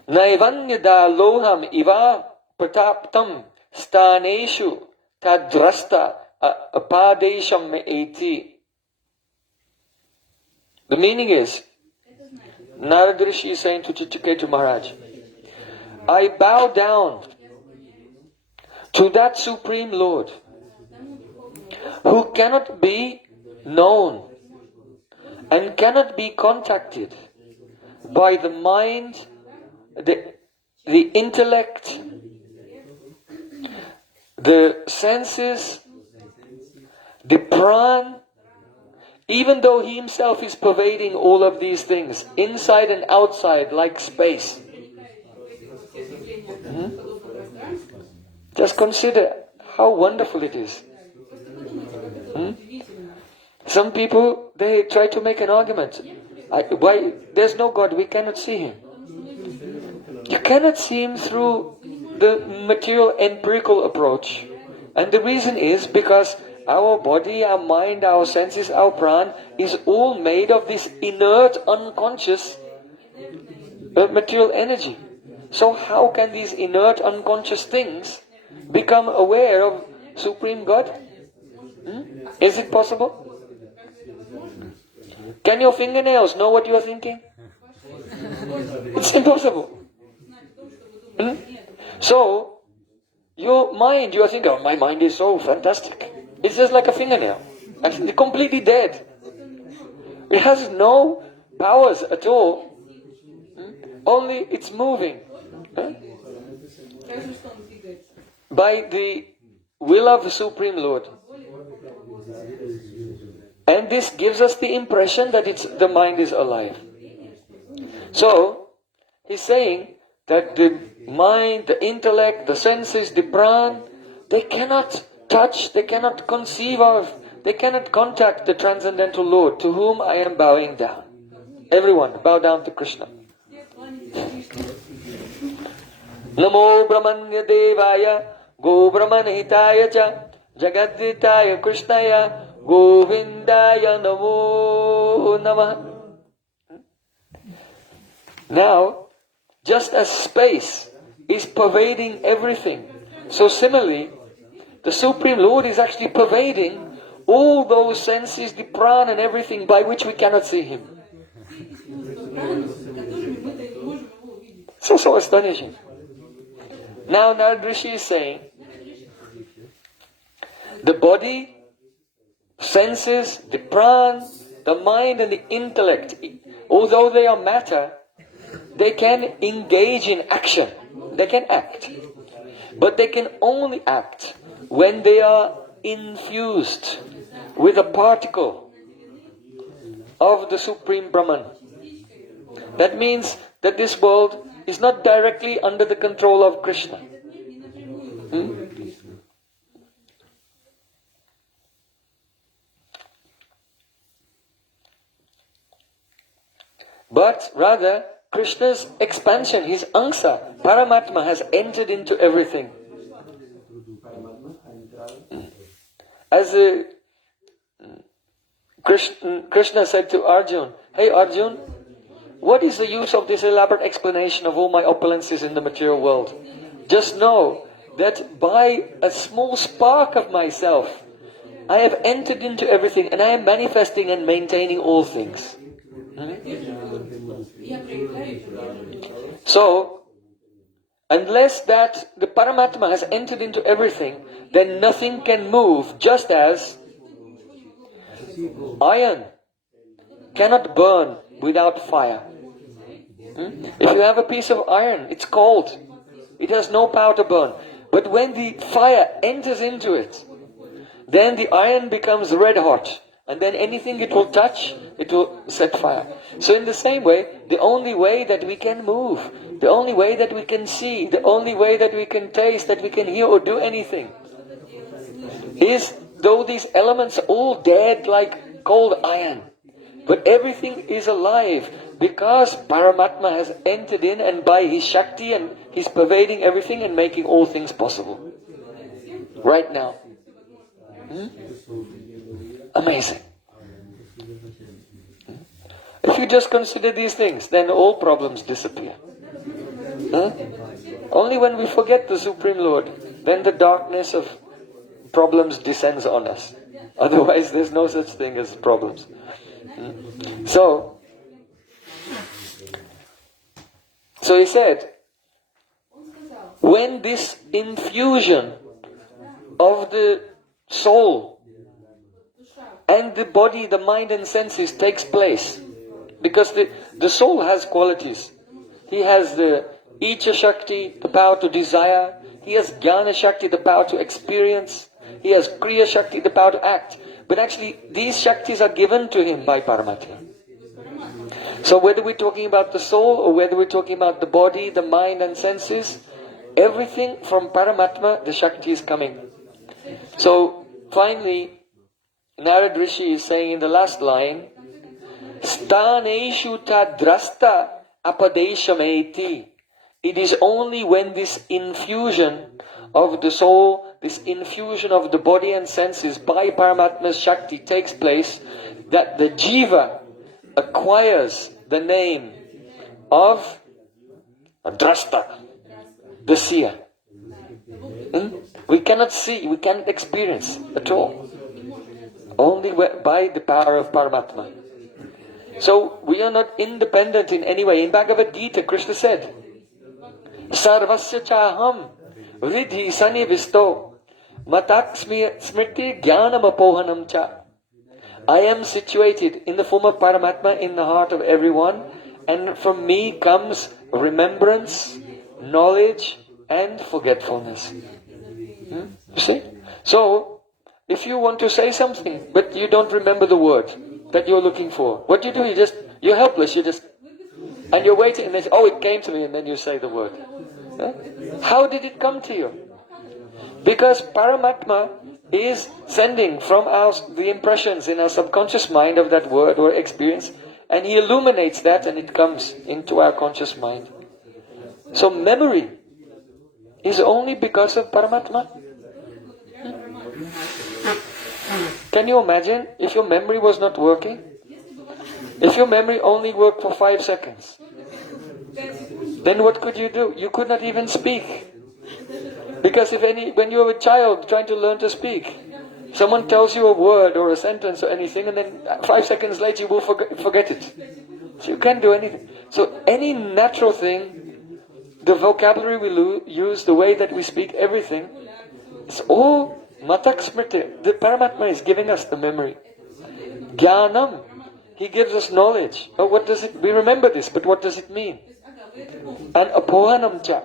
naivanyada loham iva prataptam staneshu tadrasta apadesham eti. The meaning is, Narad Rishi is saying to Chitraketu Maharaj, I bow down to that Supreme Lord who cannot be known and cannot be contacted by the mind, the intellect, the senses, the pran, even though he himself is pervading all of these things, inside and outside, like space. Just consider how wonderful it is. Some people, they try to make an argument. Why there's no God, we cannot see Him. You cannot see Him through the material empirical approach. And the reason is because our body, our mind, our senses, our pran is all made of this inert, unconscious material energy. So how can these inert, unconscious things become aware of Supreme God? Is it possible? Can your fingernails know what you are thinking? It's impossible. So, your mind, you are thinking, oh, my mind is so fantastic. It's just like a fingernail. Actually, completely dead. It has no powers at all. Only it's moving. By the will of the Supreme Lord. And this gives us the impression that the mind is alive. So, he's saying that the mind, the intellect, the senses, the pran, they cannot touch, they cannot conceive of, they cannot contact the Transcendental Lord to whom I am bowing down. Everyone, bow down to Krishna. Namo Brahmanya Devaya Go Brahmanhitaya Cha Jagadhitaya Krishnaya Govindaya Namo Namah. Now, just as space is pervading everything, so similarly, the Supreme Lord is actually pervading all those senses, the pran and everything by which we cannot see Him. So astonishing. Now Narad Rishi is saying The body, senses, the pran, the mind and the intellect, although they are matter, they can engage in action. They can act. But they can only act when they are infused with a particle of the Supreme Brahman. That means that this world is not directly under the control of Krishna. But rather, Krishna's expansion, his angsa, Paramatma, has entered into everything. As Krishna said to Arjun, "Hey Arjun, what is the use of this elaborate explanation of all my opulences in the material world? Just know that by a small spark of myself, I have entered into everything and I am manifesting and maintaining all things." So, unless that the Paramatma has entered into everything, then nothing can move, just as iron cannot burn without fire. If you have a piece of iron, it's cold. It has no power to burn. But when the fire enters into it, then the iron becomes red hot. And then anything it will touch, it will set fire. So in the same way, the only way that we can move, the only way that we can see, the only way that we can taste, that we can hear or do anything, is though these elements are all dead like cold iron. But everything is alive because Paramatma has entered in, and by his Shakti, and he's pervading everything and making all things possible. Right now. Amazing. If you just consider these things, then all problems disappear. Only when we forget the Supreme Lord, then the darkness of problems descends on us. Otherwise, there's no such thing as problems. So he said, when this infusion of the soul and the body, the mind and senses takes place, because the soul has qualities. He has the Icha Shakti, the power to desire. He has Jnana Shakti, the power to experience. He has Kriya Shakti, the power to act. But actually, these Shaktis are given to him by Paramatma. So whether we're talking about the soul or whether we're talking about the body, the mind and senses, everything from Paramatma, the Shakti is coming. So finally, Narad Rishi is saying in the last line, Staneshu tadrasta apadeshameti. It is only when this infusion of the soul, this infusion of the body and senses by Paramatma's Shakti takes place, that the Jiva acquires the name of Drasta, the seer. We cannot see, we cannot experience at all. Only by the power of Paramatma. So we are not independent in any way. In Bhagavad Gita, Krishna said, Sarvasya chaham ridhi sanivisto matak smriti jnanam apohanam cha. I am situated in the form of Paramatma in the heart of everyone, and from me comes remembrance, knowledge and forgetfulness. You see? So, if you want to say something, but you don't remember the word that you're looking for, what you do, you're helpless, and you're waiting, and then, oh, it came to me, and then you say the word. How did it come to you? Because Paramatma is sending from the impressions in our subconscious mind of that word or experience, and he illuminates that, and it comes into our conscious mind. So memory is only because of Paramatma. Can you imagine if your memory was not working? If your memory only worked for 5 seconds, then what could you do? You could not even speak. Because when you were a child trying to learn to speak, someone tells you a word or a sentence or anything, and then 5 seconds later you will forget it. So you can't do anything. So any natural thing, the vocabulary we use, the way that we speak, everything, it's all Matak Smriti, the Paramatma is giving us the memory. Jnanam, he gives us knowledge. Oh, what does it, we remember this, but what does it mean? And apohanam cha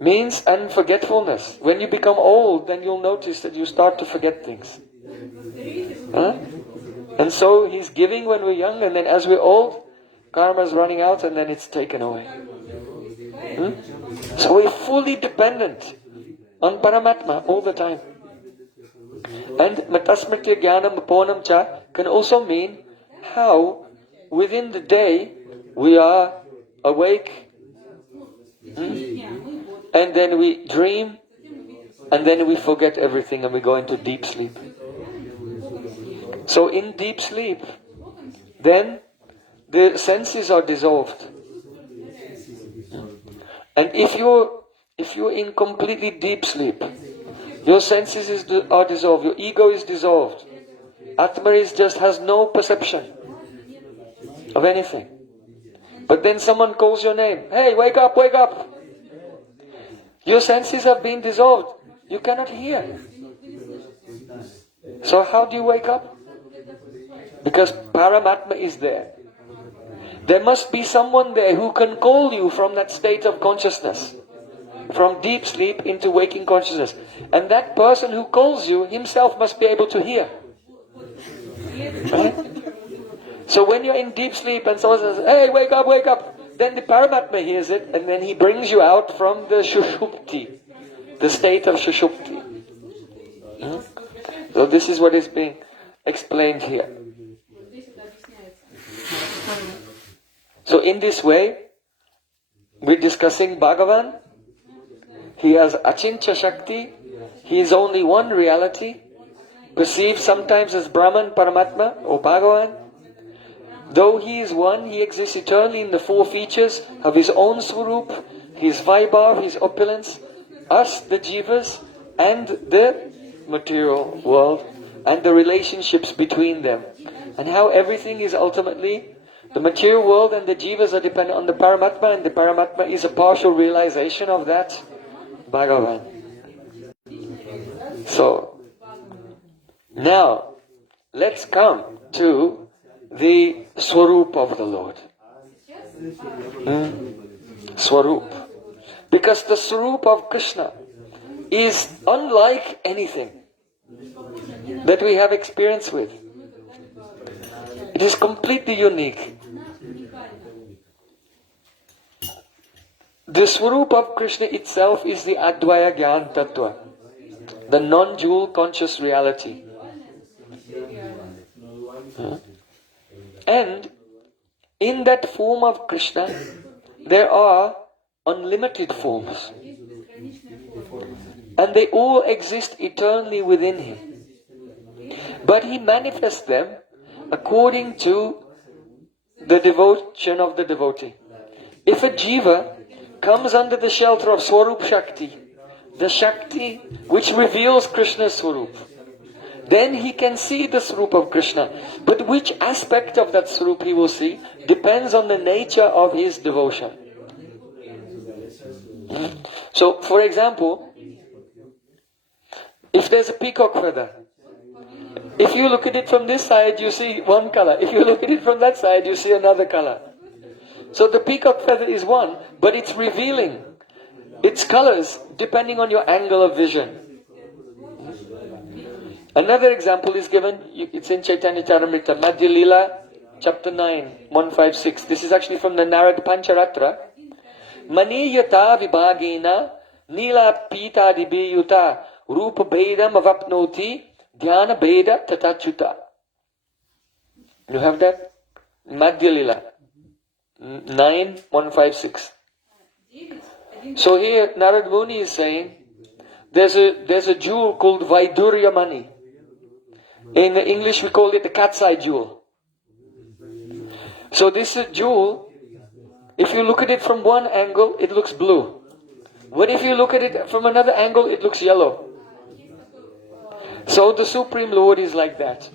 means unforgetfulness. When you become old, then you'll notice that you start to forget things. Huh? And so he's giving when we're young, and then as we're old, karma's running out and then it's taken away. So we're fully dependent on Paramatma all the time. And matasmritya jnanam aponam cha can also mean how within the day we are awake, and then we dream, and then we forget everything and we go into deep sleep. So in deep sleep, then the senses are dissolved. And if you're in completely deep sleep, your senses are dissolved, your ego is dissolved. Atma has no perception of anything. But then someone calls your name. Hey, wake up, wake up. Your senses have been dissolved. You cannot hear. So how do you wake up? Because Paramatma is there. There must be someone there who can call you from that state of consciousness. From deep sleep into waking consciousness. And that person who calls you himself must be able to hear. Right? So when you're in deep sleep and someone says, hey, wake up, then the Paramatma hears it and then he brings you out from the Shushupti, the state of Shushupti. So this is what is being explained here. So in this way, we're discussing Bhagavan. He has Achintya Shakti. He is only one reality, perceived sometimes as Brahman, Paramatma, or Bhagavan. Though he is one, he exists eternally in the four features of his own Swarup, his Vaibhav, his opulence, us, the Jivas, and the material world, and the relationships between them. And how everything is ultimately, the material world and the Jivas are dependent on the Paramatma, and the Paramatma is a partial realization of that Bhagavan. So, now, let's come to the Swarup of the Lord. Swarup. Because the Swarup of Krishna is unlike anything that we have experience with. It is completely unique. The Swarup of Krishna itself is the Advaya Gyan Tattva, the non-dual conscious reality. And in that form of Krishna, there are unlimited forms. And they all exist eternally within him. But he manifests them according to the devotion of the devotee. If a jiva comes under the shelter of Swarup Shakti, the Shakti which reveals Krishna's Swarup, then he can see the Swarup of Krishna. But which aspect of that Swarup he will see depends on the nature of his devotion. So, for example, if there's a peacock feather, if you look at it from this side, you see one color. If you look at it from that side, you see another color. So the peacock feather is one, but it's revealing its colors depending on your angle of vision. Another example is given, it's in Chaitanya Charitamrita, Madhya Lila, chapter 9, 156. This is actually from the Narad Pancharatra. Mani yata vibhagena nila pita dibiyuta rupa bhedam avapnoti dhyana bheda tatachuta. You have that? Madhya Lila 9, 156. So here Narad Muni is saying there's a jewel called Vaidurya Mani. In English we call it the cat's eye jewel. So this jewel, if you look at it from one angle, it looks blue. But if you look at it from another angle, it looks yellow. So the Supreme Lord is like that.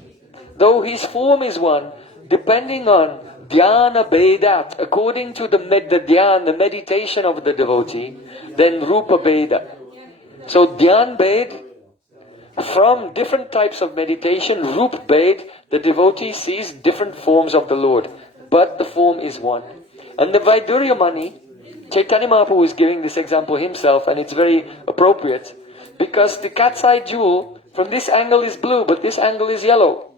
Though his form is one, depending on dhyana bedat, according to the dhyan, the meditation of the devotee, then rupa beda. So dhyan bed from different types of meditation, Rup Bhed, the devotee sees different forms of the Lord, but the form is one. And the Vaidurya Mani, Chaitanya Mahaprabhu is giving this example himself, and it's very appropriate, because the cat's eye jewel, from this angle is blue, but this angle is yellow.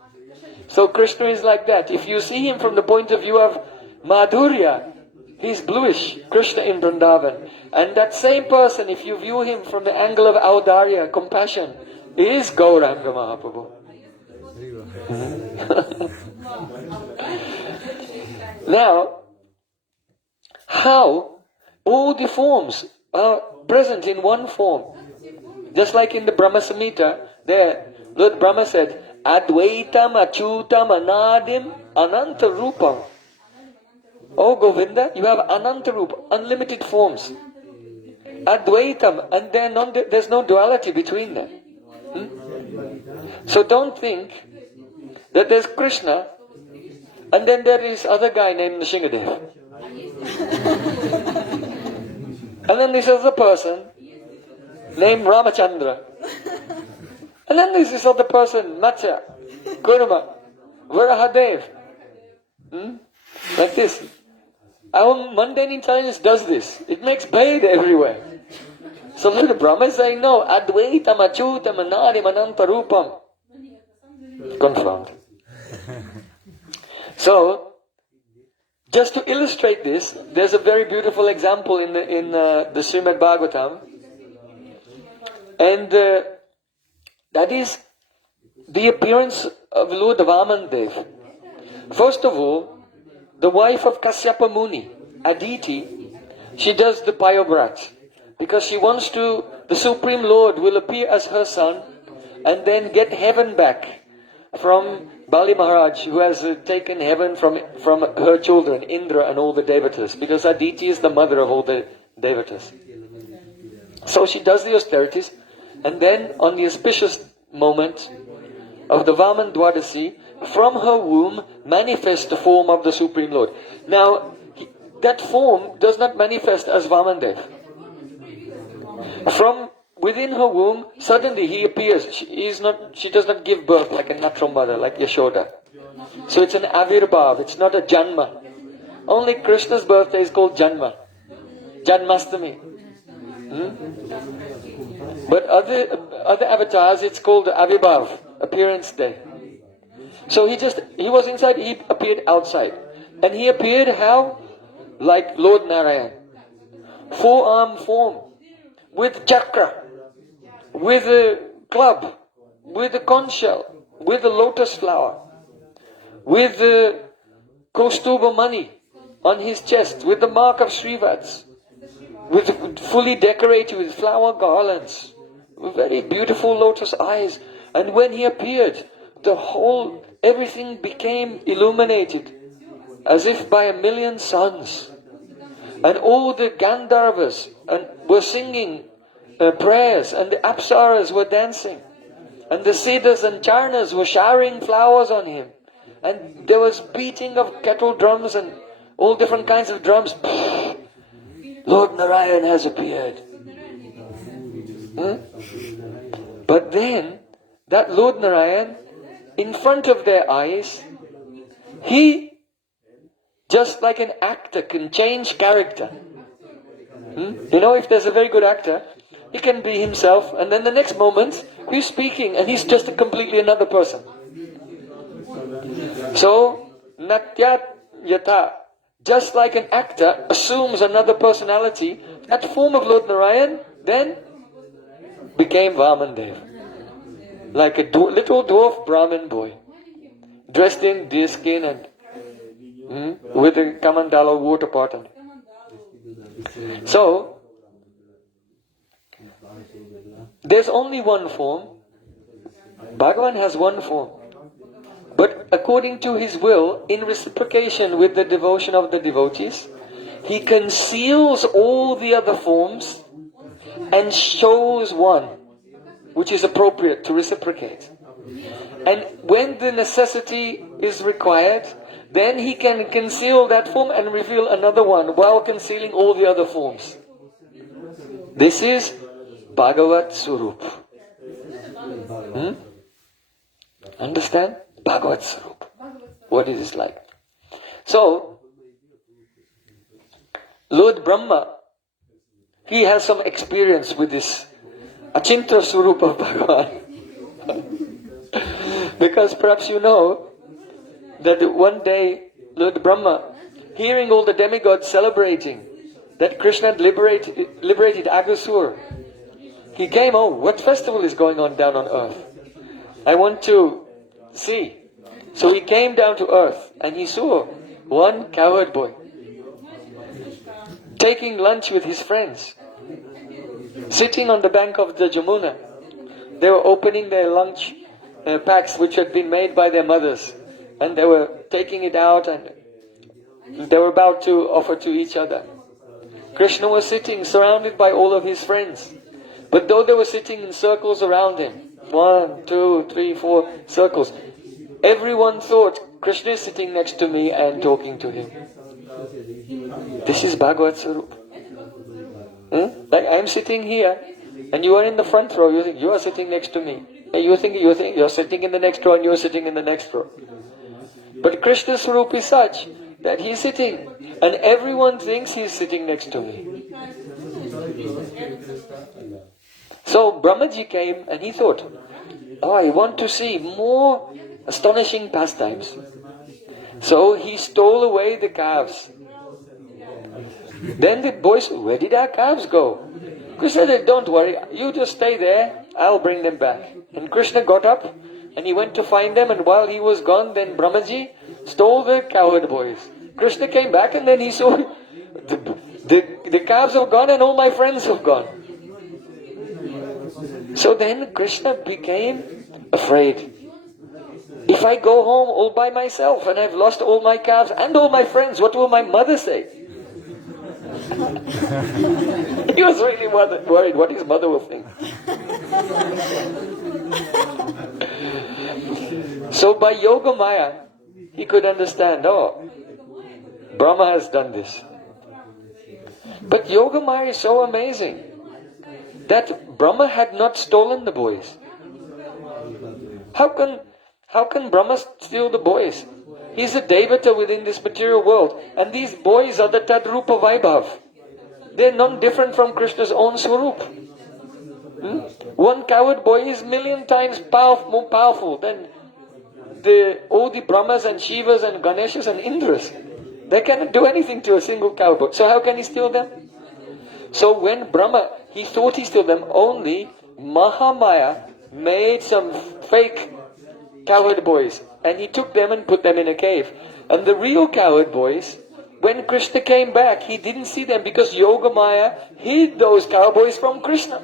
So Krishna is like that. If you see him from the point of view of Madhurya, he's bluish, Krishna in Vrindavan. And that same person, if you view him from the angle of Audarya, compassion, is Gauranga Mahaprabhu. Now, how all the forms are present in one form. Just like in the Brahma Samhita, there, Lord Brahma said, Advaitam Achyutam Anadim Ananta Rupam. Oh Govinda, you have Ananta Rupa, unlimited forms. Advaitam, and there's no duality between them. So don't think that there's Krishna and then there is other guy named Nrsingadev. And then this other person named Ramachandra. And then there's this other person, Matsya, Kurma, Varahadev. Like this. Our mundane intelligence does this. It makes bhed everywhere. So Lord Brahma is saying, no, Advaitam Achyutam Anadim Ananta Rupam. Confirmed. So, just to illustrate this, there's a very beautiful example in the Srimad Bhagavatam. And that is the appearance of Lord Vamandev. First of all, the wife of Kasyapa Muni, Aditi, she does the Payobrat. Because she wants to, the Supreme Lord will appear as her son and then get heaven back from Bali Maharaj, who has taken heaven from her children, Indra and all the Devatas. Because Aditi is the mother of all the Devatas. So she does the austerities, and then on the auspicious moment of the Vaman Dwadasi, from her womb manifests the form of the Supreme Lord. Now, that form does not manifest as Vamandev. From within her womb, suddenly he appears. She does not give birth like a natural mother, like Yashoda. So it's an avirbhav, it's not a janma. Only Krishna's birthday is called Janma. Janmastami. But other avatars, it's called Avibhav, appearance day. So he was inside, he appeared outside. And he appeared how? Like Lord Narayan. Four-arm form. With chakra. With a club. With a conch shell. With a lotus flower. With the Kaustuba money on his chest. With the mark of Srivats. With fully decorated with flower garlands. With very beautiful lotus eyes. And when he appeared, everything became illuminated as if by 1,000,000 suns. And all the Gandharvas were singing prayers, and the Apsaras were dancing. And the Siddhas and Charnas were showering flowers on him. And there was beating of kettle drums and all different kinds of drums. Lord Narayan has appeared. But then, that Lord Narayan, in front of their eyes, he, just like an actor, can change character. You know, if there's a very good actor, he can be himself, and then the next moment, he's speaking, and he's just a completely another person. So, Natyat Yata, just like an actor assumes another personality, that form of Lord Narayan then became Vamandev. Like a little dwarf Brahmin boy, dressed in deerskin and with a Kamandala water pot. So, there's only one form. Bhagavan has one form. But according to his will, in reciprocation with the devotion of the devotees, he conceals all the other forms and shows one, which is appropriate to reciprocate. And when the necessity is required, then he can conceal that form and reveal another one while concealing all the other forms. This is Bhagavad Surup. Understand? Bhagavad Sarup. What it is like. So, Lord Brahma, he has some experience with this Achintra Swarup of Bhagavan. Because perhaps you know that one day Lord Brahma, hearing all the demigods celebrating that Krishna had liberated Aghasur, he came, oh, what festival is going on down on earth? I want to see. So he came down to earth and he saw one cowherd boy taking lunch with his friends, sitting on the bank of the Jamuna. They were opening their lunch packs which had been made by their mothers, and they were taking it out and they were about to offer to each other. Krishna was sitting surrounded by all of his friends, but though they were sitting in circles around him, 1, 2, 3, 4 circles, everyone thought Krishna is sitting next to me and talking to him. This is Bhagavad Sarup. Like I am sitting here and you are in the front row, you think you are sitting next to me. And you think you're sitting in the next row and you're sitting in the next row. But Krishna's Sarup is such that he's sitting and everyone thinks he's sitting next to me. So Brahmaji came and he thought, oh, I want to see more astonishing pastimes. So he stole away the calves. Then the boys, where did our calves go? Krishna said, don't worry, you just stay there, I'll bring them back. And Krishna got up and he went to find them, and while he was gone, then Brahmaji stole the cowherd boys. Krishna came back and then he saw the calves have gone and all my friends have gone. So then Krishna became afraid. If I go home all by myself and I've lost all my calves and all my friends, what will my mother say? He was really worried what his mother will think. So by Yoga Maya, he could understand, oh, Brahma has done this. But Yoga Maya is so amazing that Brahma had not stolen the boys. How can Brahma steal the boys? He's a Devata within this material world, and these boys are the Tadrupa Vaibhav. They're none different from Krishna's own Swarup. One coward boy is 1,000,000 times more powerful than all the Brahmas and Shivas and Ganeshas and Indras. They cannot do anything to a single coward boy. So how can he steal them? So when Brahma, he thought he stole them, only Mahamaya made some fake coward boys and he took them and put them in a cave. And the real coward boys, when Krishna came back, he didn't see them because Yoga Maya hid those cowboys from Krishna.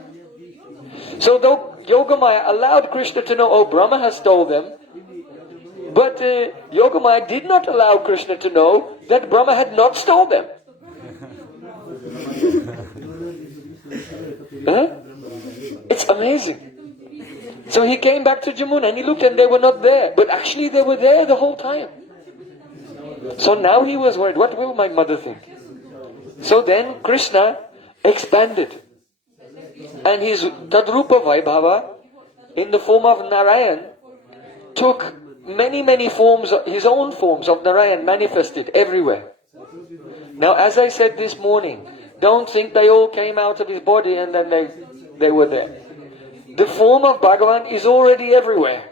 So though Yoga Maya allowed Krishna to know, oh, Brahma has stole them, but Yoga Maya did not allow Krishna to know that Brahma had not stole them. It's amazing. So he came back to Jamuna and he looked and they were not there. But actually they were there the whole time. So now he was worried, what will my mother think? So then Krishna expanded. And his Tadrupa Vaibhava, in the form of Narayan, took many forms, his own forms of Narayan manifested everywhere. Now as I said this morning, don't think they all came out of his body and then they were there. The form of Bhagavan is already everywhere.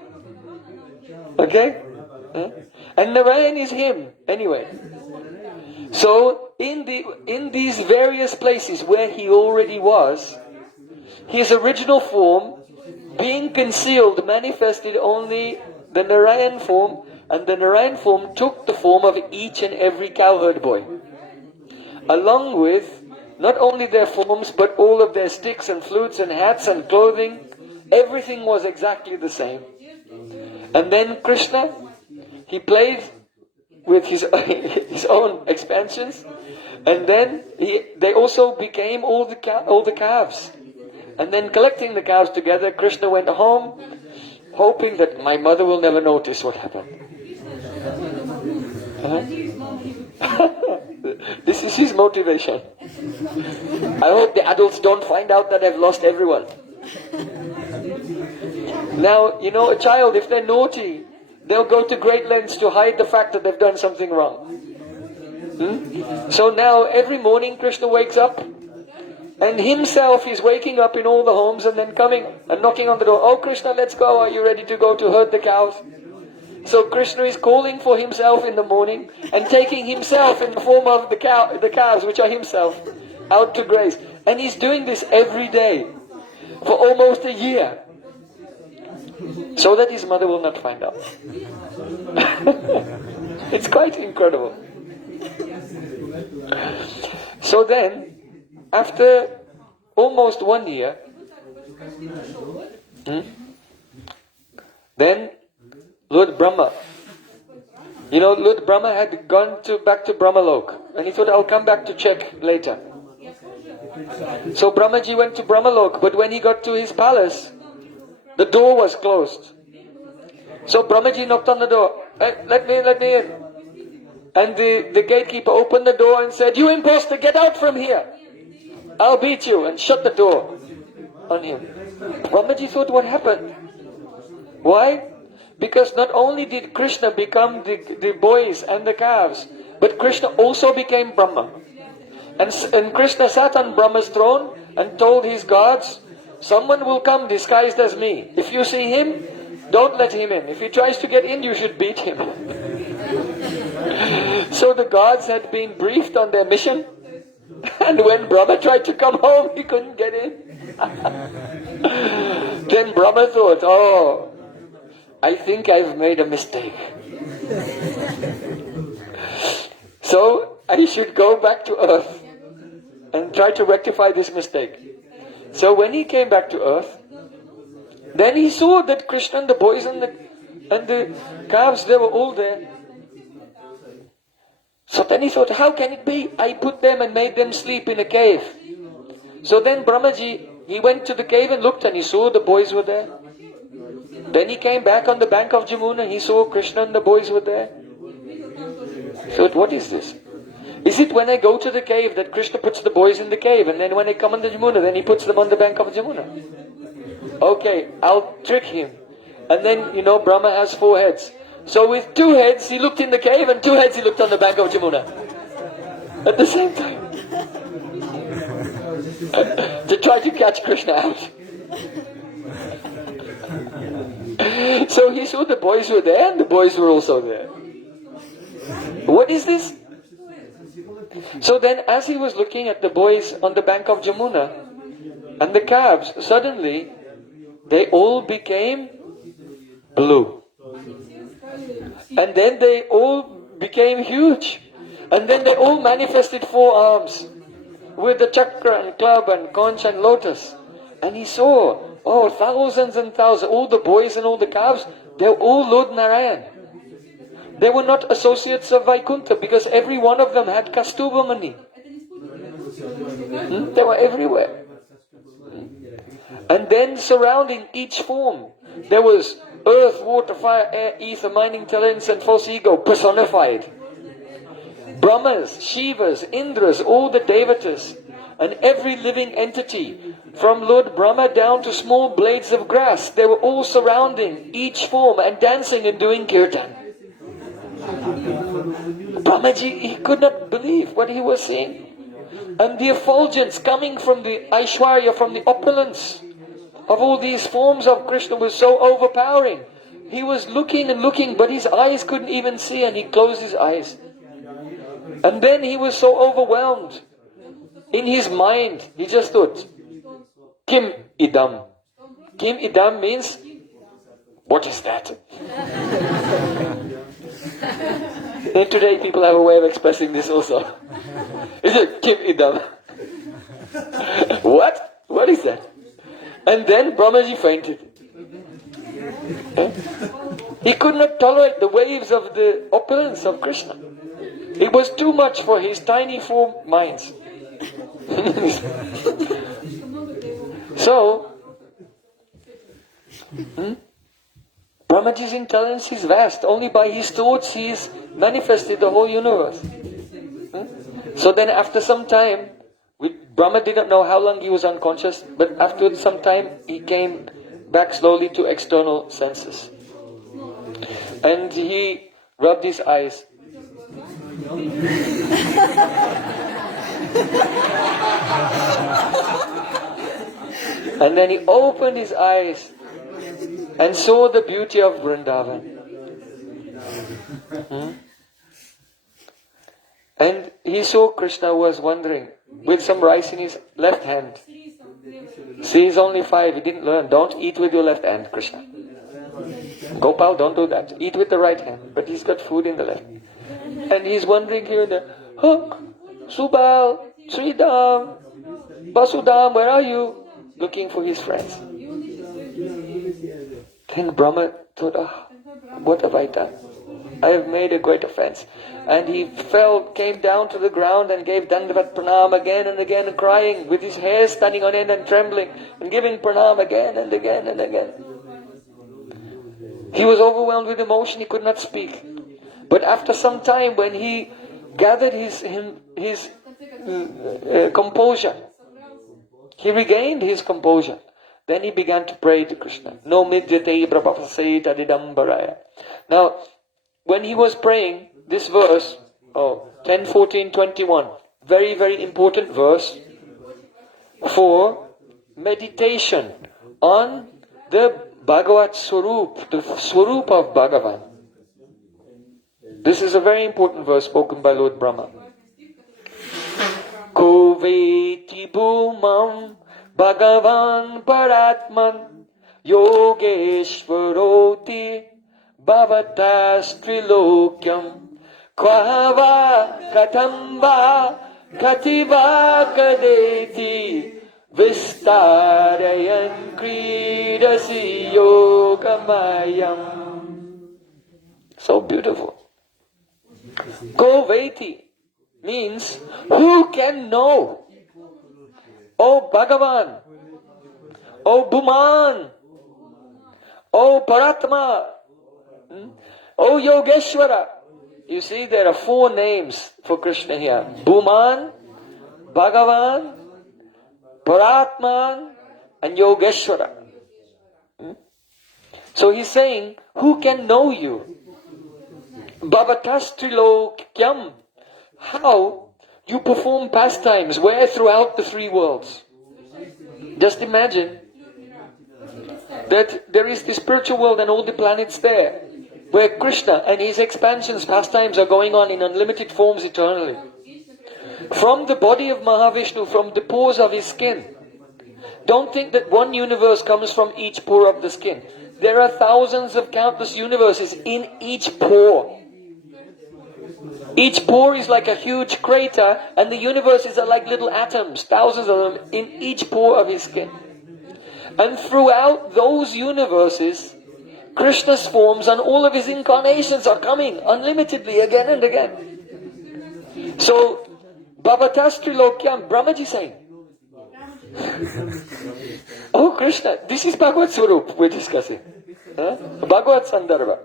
Okay? And Narayan is him, anyway. So, in these various places where he already was, his original form, being concealed, manifested only the Narayan form, and the Narayan form took the form of each and every cowherd boy. Along with not only their forms, but all of their sticks and flutes and hats and clothing, everything was exactly the same. And then Krishna, he played with his own expansions, and then they also became all the calves. And then collecting the calves together, Krishna went home, hoping that my mother will never notice what happened. This is his motivation. I hope the adults don't find out that I've lost everyone. Now, you know, a child, if they're naughty, they'll go to great lengths to hide the fact that they've done something wrong. So now, every morning, Krishna wakes up, and himself is waking up in all the homes and then coming and knocking on the door. Oh, Krishna, let's go. Are you ready to go to herd the cows? So Krishna is calling for himself in the morning and taking himself in the form of the cows, which are himself, out to graze. And he's doing this every day for almost a year, so that his mother will not find out. It's quite incredible. So then, after almost 1 year, then Lord Brahma, you know, Lord Brahma had gone back to Brahmalok, and he thought, I'll come back to check later. So Brahmaji went to Brahmalok, but when he got to his palace, the door was closed. So Brahmaji knocked on the door. Let me in. And the gatekeeper opened the door and said, you impostor, get out from here. I'll beat you, and shut the door on him. Brahmaji thought, what happened? Why? Because not only did Krishna become the boys and the calves, but Krishna also became Brahma. And Krishna sat on Brahma's throne and told his gods, someone will come disguised as me. If you see him, don't let him in. If he tries to get in, you should beat him. So the gods had been briefed on their mission. And when Brahma tried to come home, he couldn't get in. Then Brahma thought, oh, I think I've made a mistake. So I should go back to earth and try to rectify this mistake. So when he came back to earth, then he saw that Krishna and the boys and the calves, they were all there. So then he thought, how can it be? I put them and made them sleep in a cave. So then Brahmaji, he went to the cave and looked, and he saw the boys were there. Then he came back on the bank of Jamuna, and he saw Krishna and the boys were there. So what is this? Is it when I go to the cave that Krishna puts the boys in the cave, and then when I come on the Jamuna, then he puts them on the bank of Jamuna? Okay, I'll trick him. And then, you know, Brahma has 4 heads. So with 2 heads, he looked in the cave, and 2 heads he looked on the bank of Jamuna. At the same time. To try to catch Krishna out. So he saw the boys were there, and the boys were also there. What is this? So then, as he was looking at the boys on the bank of Jamuna, and the calves, suddenly, they all became blue. And then they all became huge. And then they all manifested 4 arms, with the chakra and club and conch and lotus. And he saw, oh, thousands and thousands, all the boys and all the calves, they're all Lord Narayan. They were not associates of Vaikuntha, because every one of them had Kastuba Mani. They were everywhere. And then surrounding each form, there was earth, water, fire, air, ether, mind, intelligence and false ego personified. Brahmas, Shivas, Indras, all the Devatas, and every living entity, from Lord Brahma down to small blades of grass, they were all surrounding each form and dancing and doing kirtan. Brahmaji, he could not believe what he was seeing. And the effulgence coming from the Aishwarya, from the opulence of all these forms of Krishna was so overpowering. He was looking and looking, but his eyes couldn't even see, and he closed his eyes. And then he was so overwhelmed. In his mind, he just thought, Kim idam. Kim idam means, what is that? And today people have a way of expressing this also. Is it Kim idam? What? What is that? And then Brahmaji fainted. He could not tolerate the waves of the opulence of Krishna. It was too much for his tiny 4 minds. So, Brahmaji's intelligence is vast. Only by his thoughts he has manifested the whole universe. So then after some time, Brahma didn't know how long he was unconscious, but after some time he came back slowly to external senses. And he rubbed his eyes. And then he opened his eyes and saw the beauty of Vrindavan. And he saw Krishna was wandering with some rice in his left hand. See, he's only 5, he didn't learn. Don't eat with your left hand, Krishna. Gopal, don't do that. Eat with the right hand. But he's got food in the left. And he's wandering here and there. Oh, Subal, Sridham, Basudam, where are you? Looking for his friends. Then Brahma thought, what have I done? I have made a great offense. And he came down to the ground and gave Dandavat Pranam again and again, and crying with his hair standing on end and trembling, and giving Pranam again and again and again. He was overwhelmed with emotion, he could not speak. But after some time, when he gathered his composure, he regained his composure. Then he began to pray to Krishna. No midyate brahmapasait adidambaraya. Now, when he was praying, this verse, 10, 14, 21, very, very important verse for meditation on the Bhagavad Swarup, the Swarup of Bhagavan. This is a very important verse spoken by Lord Brahma. Ko veti bhumam Bhagavan Paratman Yogeshvaroti Bhavatas Trilokyam Kvahava Katamba Kativa Kadeti Vistarayan Kridasi Yogamayam. So beautiful. Ko veti means who can know? Oh Bhagavan, oh Bhuman, oh Paratma, oh Yogeshwara. You see, there are 4 names for Krishna here. Bhuman, Bhagavan, Paratman, and Yogeshwara. So he's saying, who can know you? Bhavatas Trilokyam. How you perform pastimes where throughout the 3 worlds. Just imagine that there is the spiritual world and all the planets there, where Krishna and his expansions, pastimes are going on in unlimited forms eternally. From the body of Mahavishnu, from the pores of his skin. Don't think that one universe comes from each pore of the skin. There are thousands of countless universes in each pore. Each pore is like a huge crater, and the universes are like little atoms, thousands of them in each pore of his skin. And throughout those universes, Krishna's forms and all of his incarnations are coming unlimitedly again and again. So, Bhavatas Trilokyam, Brahmaji saying, oh Krishna, this is Bhagavad Swarup we're discussing. Bhagavad Sandarbha.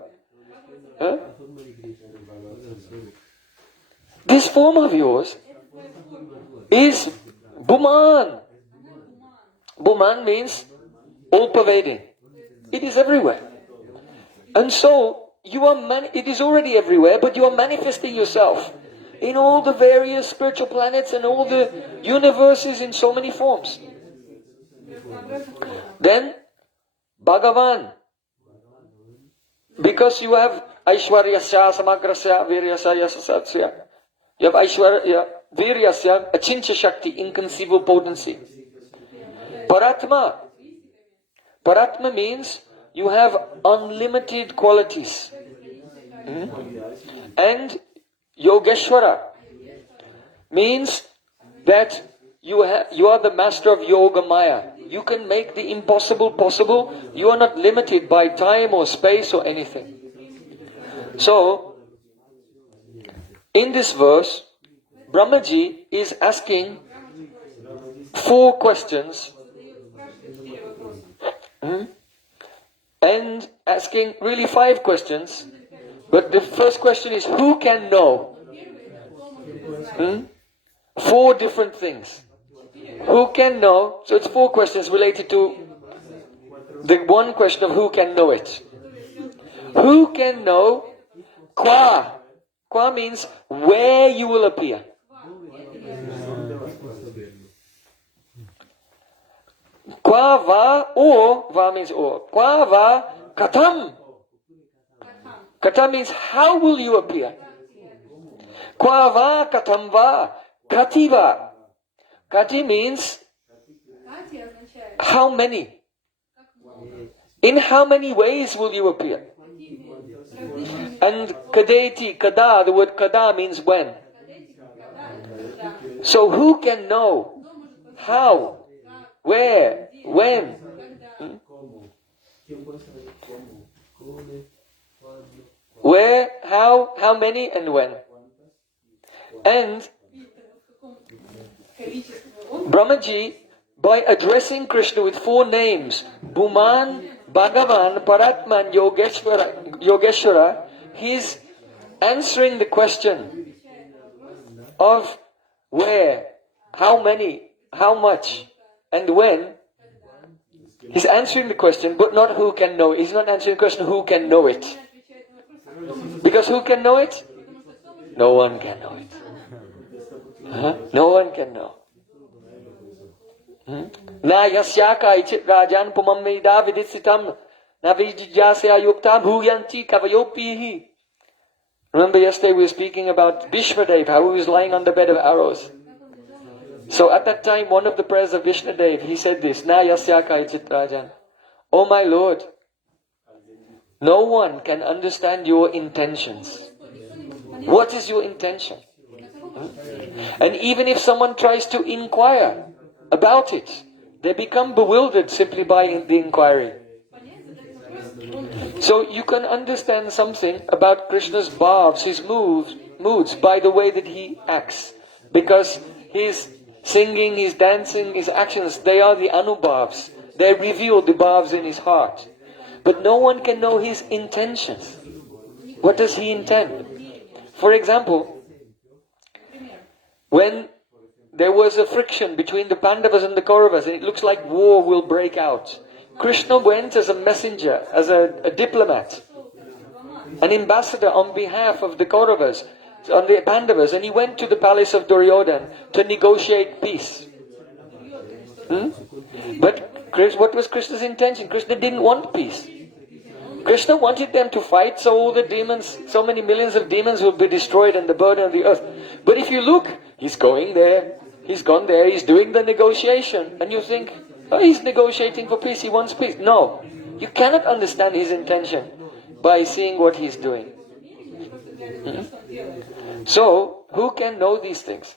This form of yours is Bhuman. Bhuman means all-pervading. It is everywhere. And so, it is already everywhere, but you are manifesting yourself in all the various spiritual planets and all the universes in so many forms. Then, Bhagavan. Because you have Aishwaryasya, Samagrasya, Viryasya, Yasasatsya. You have Aishwarya, Viryasya, Achincha Shakti, inconceivable potency. Paratma. Paratma means you have unlimited qualities. And Yogeshwara means that you are the master of Yoga Maya. You can make the impossible possible. You are not limited by time or space or anything. So, in this verse, Brahmaji is asking 4 questions and asking really 5 questions. But the first question is, who can know? 4 different things. Who can know? So it's 4 questions related to the one question of who can know it. Who can know qua? Qua means where you will appear. Qua va, or, va means or. Qua va katam. Katam means how will you appear? Qua va katam va kativa. Kati means how many? In how many ways will you appear? And kadeti, kada, the word kada means when. So who can know? How? Where? When? Where? How many? And when? And Brahmaji, by addressing Krishna with 4 names, Bhuman, Bhagavan, Paratman, Yogeshwara, he's answering the question of where, how many, how much, and when. He's answering the question, but not who can know it. He's not answering the question who can know it. Because who can know it? No one can know it. No one can know. Na yasyaka ichit rajan pumamida viditsitam na vijijasya yukta bhuyanti kavayopihi. Remember yesterday we were speaking about Vishwadev, how he was lying on the bed of arrows. So at that time, one of the prayers of Vishwadev, he said this, Na yasyaka ichit rajan. Oh my Lord, no one can understand your intentions. What is your intention? And even if someone tries to inquire about it, they become bewildered simply by the inquiry. So you can understand something about Krishna's bhavs, his moods, by the way that he acts. Because his singing, his dancing, his actions, they are the anubhavs. They reveal the bhavs in his heart. But no one can know his intentions. What does he intend? For example, when there was a friction between the Pandavas and the Kauravas, and it looks like war will break out, Krishna went as a messenger, as a diplomat, an ambassador on behalf of the Kauravas, on the Pandavas, and he went to the palace of Duryodhana to negotiate peace. But what was Krishna's intention? Krishna didn't want peace. Krishna wanted them to fight so all the demons, so many millions of demons will be destroyed and the burden of the earth. But if you look, he's going there, he's gone there, he's doing the negotiation. And you think, oh, he's negotiating for peace, he wants peace. No, you cannot understand his intention by seeing what he's doing. So, who can know these things?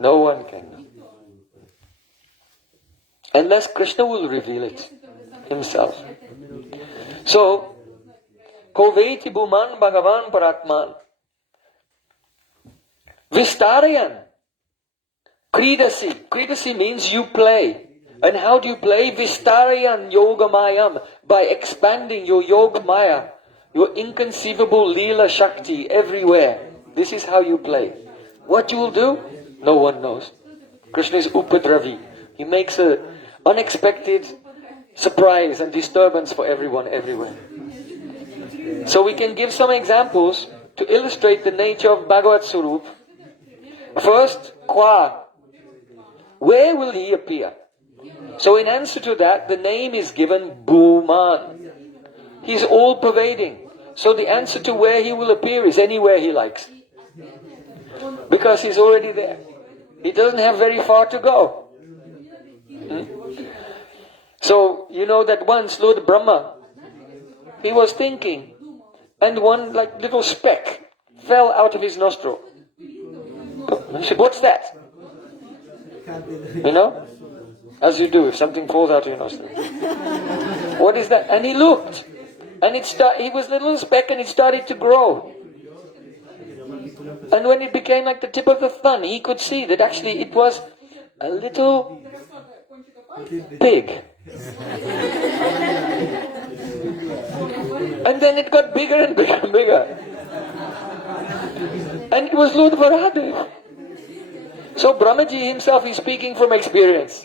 No one can know. Unless Krishna will reveal it himself. So, Koveti Bhuman Bhagavan Paratman Vistarayan Kridasi. Kridasi means you play. And how do you play? Vistarayan Yogamayam. By expanding your Yogamaya, your inconceivable Leela Shakti everywhere. This is how you play. What you will do? No one knows. Krishna is Upadravi. He makes an unexpected surprise and disturbance for everyone everywhere. So we can give some examples to illustrate the nature of Bhagavad Swarup. First, Qua. Where will he appear? So in answer to that, the name is given Bhuman. He's all-pervading. So the answer to where he will appear is anywhere he likes. Because he's already there. He doesn't have very far to go. So, you know that once Lord Brahma, he was thinking, and one like little speck fell out of his nostril. He said, what's that? You know? As you do if something falls out of your nostril. What is that? And he looked. And he was a little speck and it started to grow. And when it became like the tip of the thumb, he could see that actually it was a little pig. And then it got bigger and bigger and bigger. And it was Lord Varahadev. So Brahmaji himself is speaking from experience.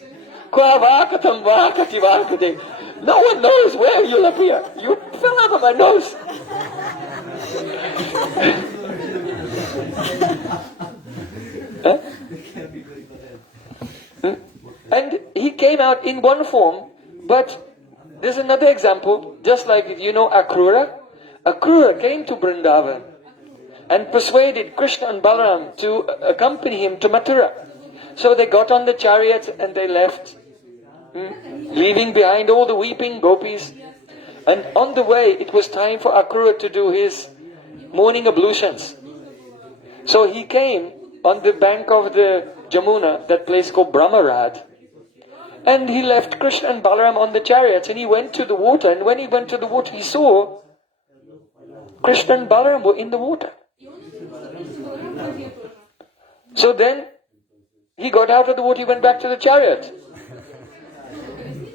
Kwa va katam va kati va kate. No one knows where you'll appear. You fell out of my nose. Huh? And he came out in one form, but there's another example, just like you know Akrura. Akrura came to Vrindavan and persuaded Krishna and Balaram to accompany him to Mathura. So they got on the chariot and they left, leaving behind all the weeping gopis. And on the way, it was time for Akrura to do his morning ablutions. So he came on the bank of the Jamuna, that place called Brahmarad. And he left Krishna and Balaram on the chariots and he went to the water. And when he went to the water, he saw Krishna and Balaram were in the water. So then he got out of the water, he went back to the chariot.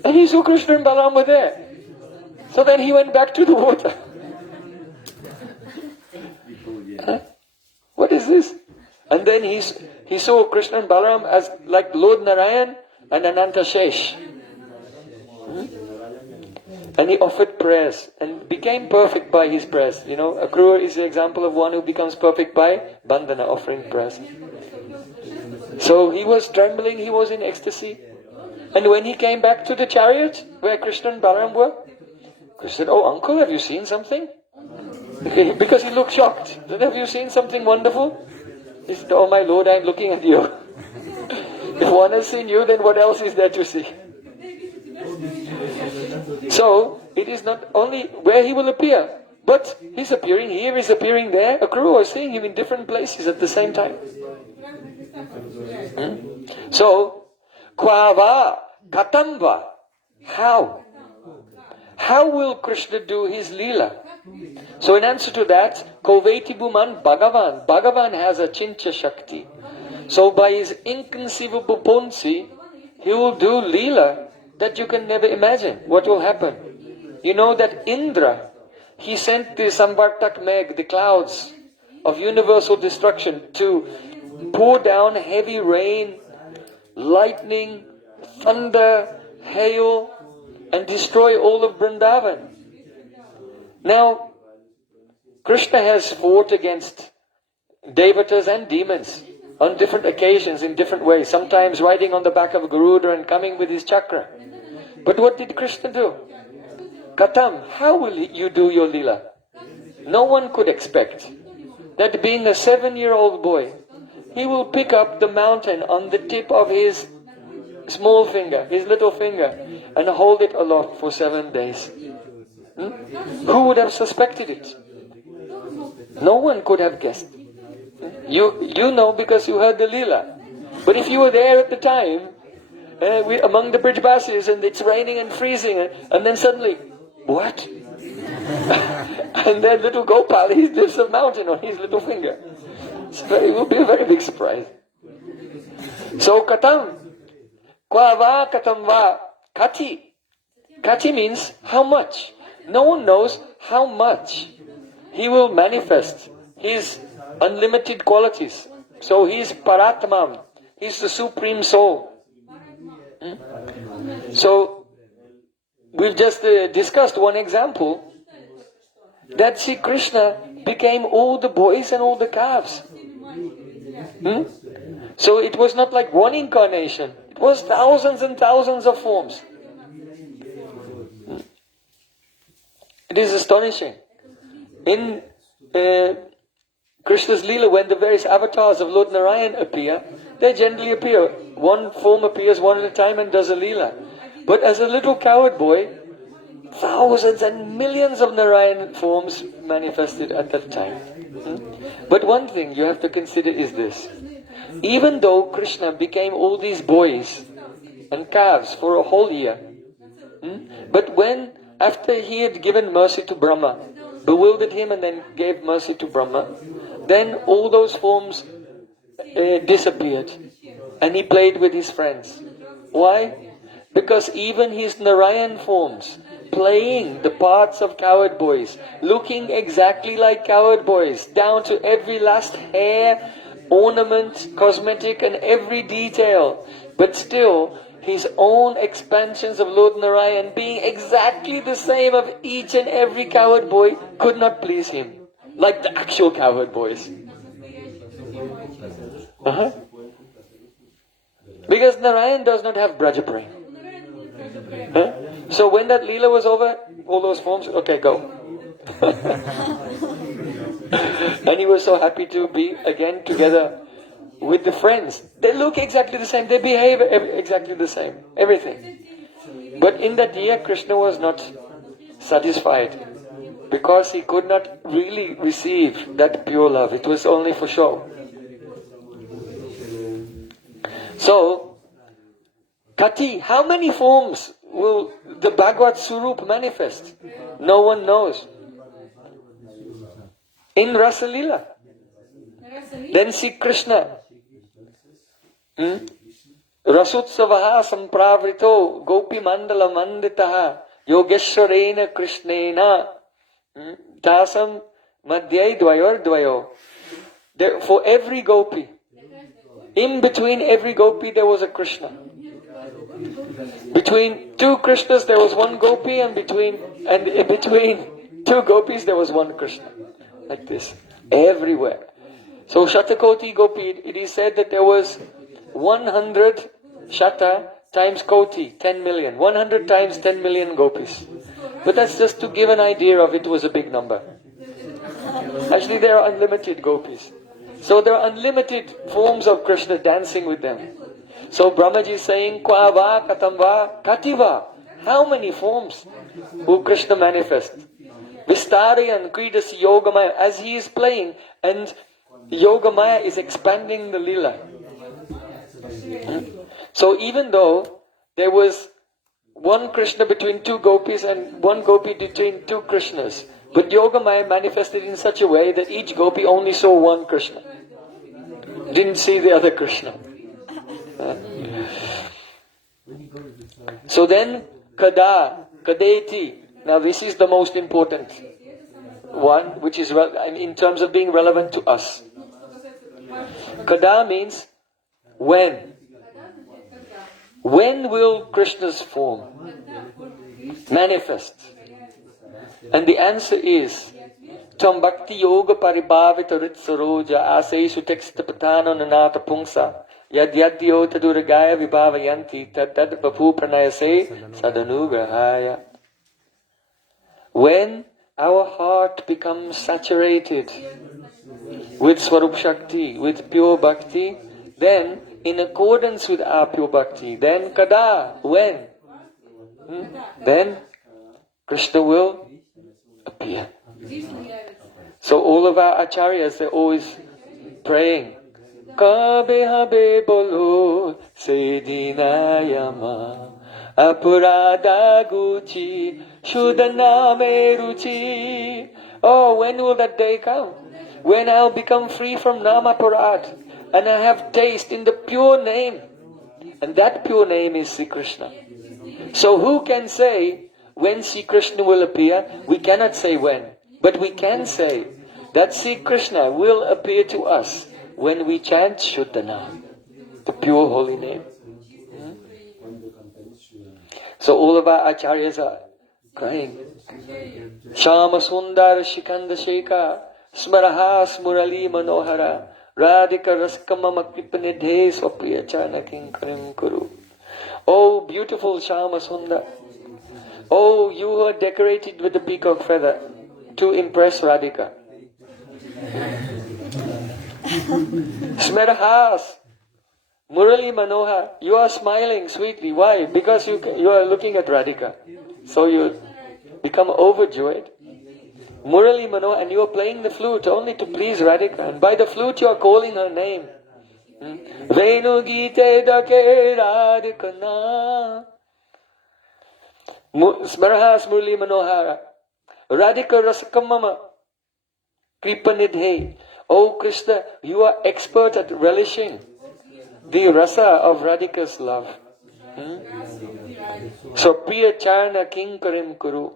And he saw Krishna and Balaram were there. So then he went back to the water. Huh? What is this? And then he saw Krishna and Balaram as like Lord Narayan and Ananta Shesh. And he offered prayers and became perfect by his prayers. You know, Akrura is the example of one who becomes perfect by bandhana, offering prayers. So he was trembling, he was in ecstasy. And when he came back to the chariot where Krishna and Balaram were, Krishna said, "Oh uncle, have you seen something?" Because he looked shocked. He said, "Have you seen something wonderful?" He said, "Oh my Lord, I am looking at you." If one has seen you, then what else is there to see? So, it is not only where he will appear, but he's appearing here, he's appearing there. Akrura was seeing him in different places at the same time. So, Kvava, Katamba, how? How will Krishna do his Leela? So in answer to that, Koveti Bhuman Bhagavan. Bhagavan has a Chincha Shakti. So by his inconceivable potency, he will do Leela that you can never imagine. What will happen? You know that Indra, he sent the Samvartak Meg, the clouds of universal destruction, to pour down heavy rain, lightning, thunder, hail, and destroy all of Vrindavan. Now, Krishna has fought against devatas and demons on different occasions in different ways, sometimes riding on the back of Garuda and coming with his chakra. But what did Krishna do? Katam, how will you do your Leela? No one could expect that being a 7-year-old boy, he will pick up the mountain on the tip of his small finger, his little finger, and hold it aloft for 7 days. Who would have suspected it? No one could have guessed. You know because you heard the Leela. But if you were there at the time, among the Brijbasis, and it's raining and freezing, and then suddenly, what? And then little Gopal, he lifts a mountain on his little finger. It will be a very big surprise. So katam, kwa va katam va, kati. Kati means how much. No one knows how much he will manifest his unlimited qualities. So he is Paratmam. He is the Supreme Soul. So we've just discussed one example that Sri Krishna became all the boys and all the calves. So it was not like one incarnation. It was thousands and thousands of forms. It is astonishing. In Krishna's Leela, when the various avatars of Lord Narayan appear, they generally appear. One form appears one at a time and does a Leela. But as a little coward boy, thousands and millions of Narayan forms manifested at that time. But one thing you have to consider is this. Even though Krishna became all these boys and calves for a whole year, but when, after he had given mercy to Brahma, bewildered him and then gave mercy to Brahma, then all those forms disappeared and he played with his friends. Why? Because even his Narayan forms, playing the parts of coward boys, looking exactly like coward boys, down to every last hair, ornament, cosmetic and every detail, but still his own expansions of Lord Narayan being exactly the same of each and every cowherd boy could not please him, like the actual cowherd boys. Because Narayan does not have Braja Prem. So when that Leela was over, all those forms, okay, go. And he was so happy to be again together with the friends. They look exactly the same, they behave exactly the same, everything. But in that year, Krishna was not satisfied because he could not really receive that pure love. It was only for show. So, Kati, how many forms will the Bhagavad Surup manifest? No one knows. In Rasa Leela. Then see Krishna. Rasutsavaha sampravrito gopi mandala manditaha yogeshwarena krishnena tasam madhyai dvayor dvayo. For every gopi, in between every gopi there was a Krishna. Between two Krishnas there was one gopi, and in between two gopis there was one Krishna. Like this, everywhere. So Shatakoti gopi, it is said that there was 100 Shata times Koti, 10 million. 100 times 10 million gopis. But that's just to give an idea of it was a big number. Actually there are unlimited gopis. So there are unlimited forms of Krishna dancing with them. So Brahmaji is saying, Kwa va katam va kativa. How many forms will Krishna manifest? Vistarayan Kridasi Yogamaya, as he is playing, and Yogamaya is expanding the Leela. So even though there was one Krishna between two gopis and one gopi between two Krishnas, but Yogamaya manifested in such a way that each gopi only saw one Krishna. Didn't see the other Krishna. So then, Kadeti. Now this is the most important one, which is in terms of being relevant to us. Kada means when. When will Krishna's form manifest? And the answer is Tam Bhakti Yoga Paribhavita Ritsaroja Asesu Tekstapatano Nanata Pungsa Yad Yadyo Taduragaya Vibhavayanti Tad Bapu Pranayase Sadanugrahaya. When our heart becomes saturated with Swarup Shakti, with pure Bhakti, then in accordance with our pure Bhakti, then Kada, when? Then Krishna will appear. So all of our acharyas, they're always praying, Kabe habe bolo se dinayama apurada guchi shudaname ruchi. Oh, when will that day come? When I'll become free from Namaparad and I have taste in the pure name. And that pure name is Sri Krishna. So who can say when Sri Krishna will appear? We cannot say when. But we can say that Sri Krishna will appear to us when we chant Shuddhanam, the pure holy name. So all of our acharyas are crying. Shama Sundar Shikanda Sheka Smaraha Smurali Manohara Radhika Raskamama Kripanidhe Swapriya Chana Kinkarim Kuru. Oh, beautiful Shama Sundar. Oh, you are decorated with the peacock feather to impress Radhika. Smerahas, Murali Manohar, you are smiling sweetly. Why? Because you are looking at Radhika. So you become overjoyed. Murali Manohar, and you are playing the flute only to please Radhika. And by the flute you are calling her name. Venu Gite Dake Radhikana. Smarahas Murali Manohara. Radhika Rasakamama. Kripanidhe. Oh Krishna, you are expert at relishing the rasa of Radhika's love. So Priya Charna Kinkarim Kuru.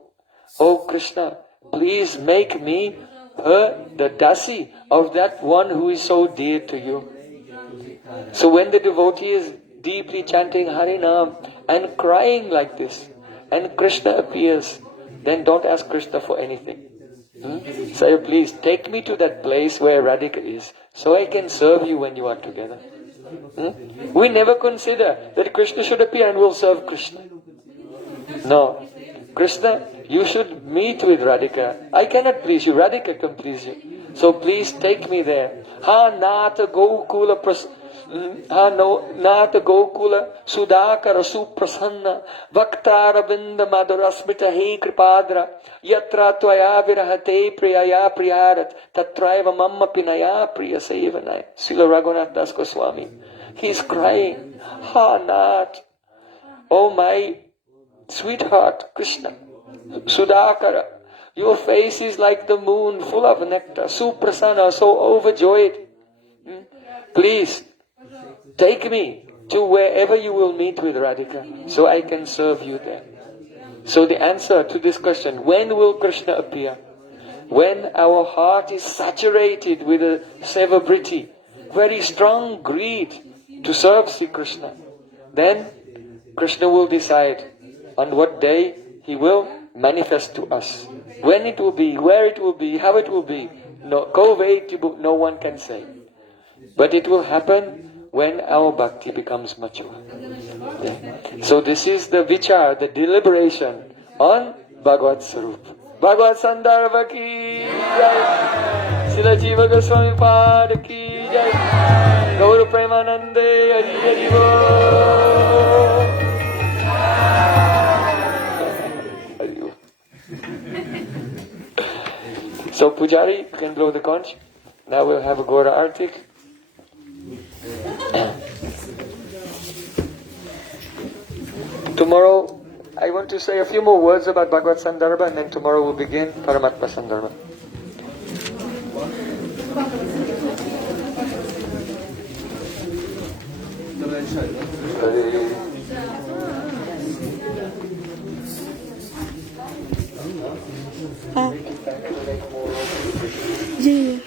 Oh Krishna, please make me the dasi of that one who is so dear to you. So when the devotee is deeply chanting Harinam and crying like this, and Krishna appears, then don't ask Krishna for anything. Say, please take me to that place where Radhika is, so I can serve you when you are together. We never consider that Krishna should appear and we'll serve Krishna. No. Krishna, you should meet with Radhika. I cannot please you, Radhika can please you. So please take me there. Ha nata gokula Nata Gokula Sudakara Suprasanna Vaktara Binda Madhurasmita He Kripadra Yatra Tvaya Virahate Priyaya Priyarat Tatraiva Mamma Pinaya Priya Sevanai. Srila Raghunath Das Goswami. He is crying, Ha Nat, oh my sweetheart Krishna, Sudakara, your face is like the moon full of nectar, Suprasanna, so overjoyed. Please, take me to wherever you will meet with Radhika, so I can serve you there. So the answer to this question, when will Krishna appear? When our heart is saturated with a sevabriti, very strong greed to serve Sri Krishna, then Krishna will decide on what day he will manifest to us. When it will be, where it will be, how it will be, no one can say. But it will happen when our bhakti becomes mature. Yeah. So this is the vichar, the deliberation on Bhagavad Sarup. Bhagavad Sandarbha ki jai. Srila Jiva Goswami Pad ki jai. Gaura Premanande Hari Hari Bol. So Pujari, you can blow the conch. Now we'll have a Gora Artik. Tomorrow, I want to say a few more words about Bhagavad Sandarbha, and then tomorrow we'll begin Paramatma Sandarbha. Ji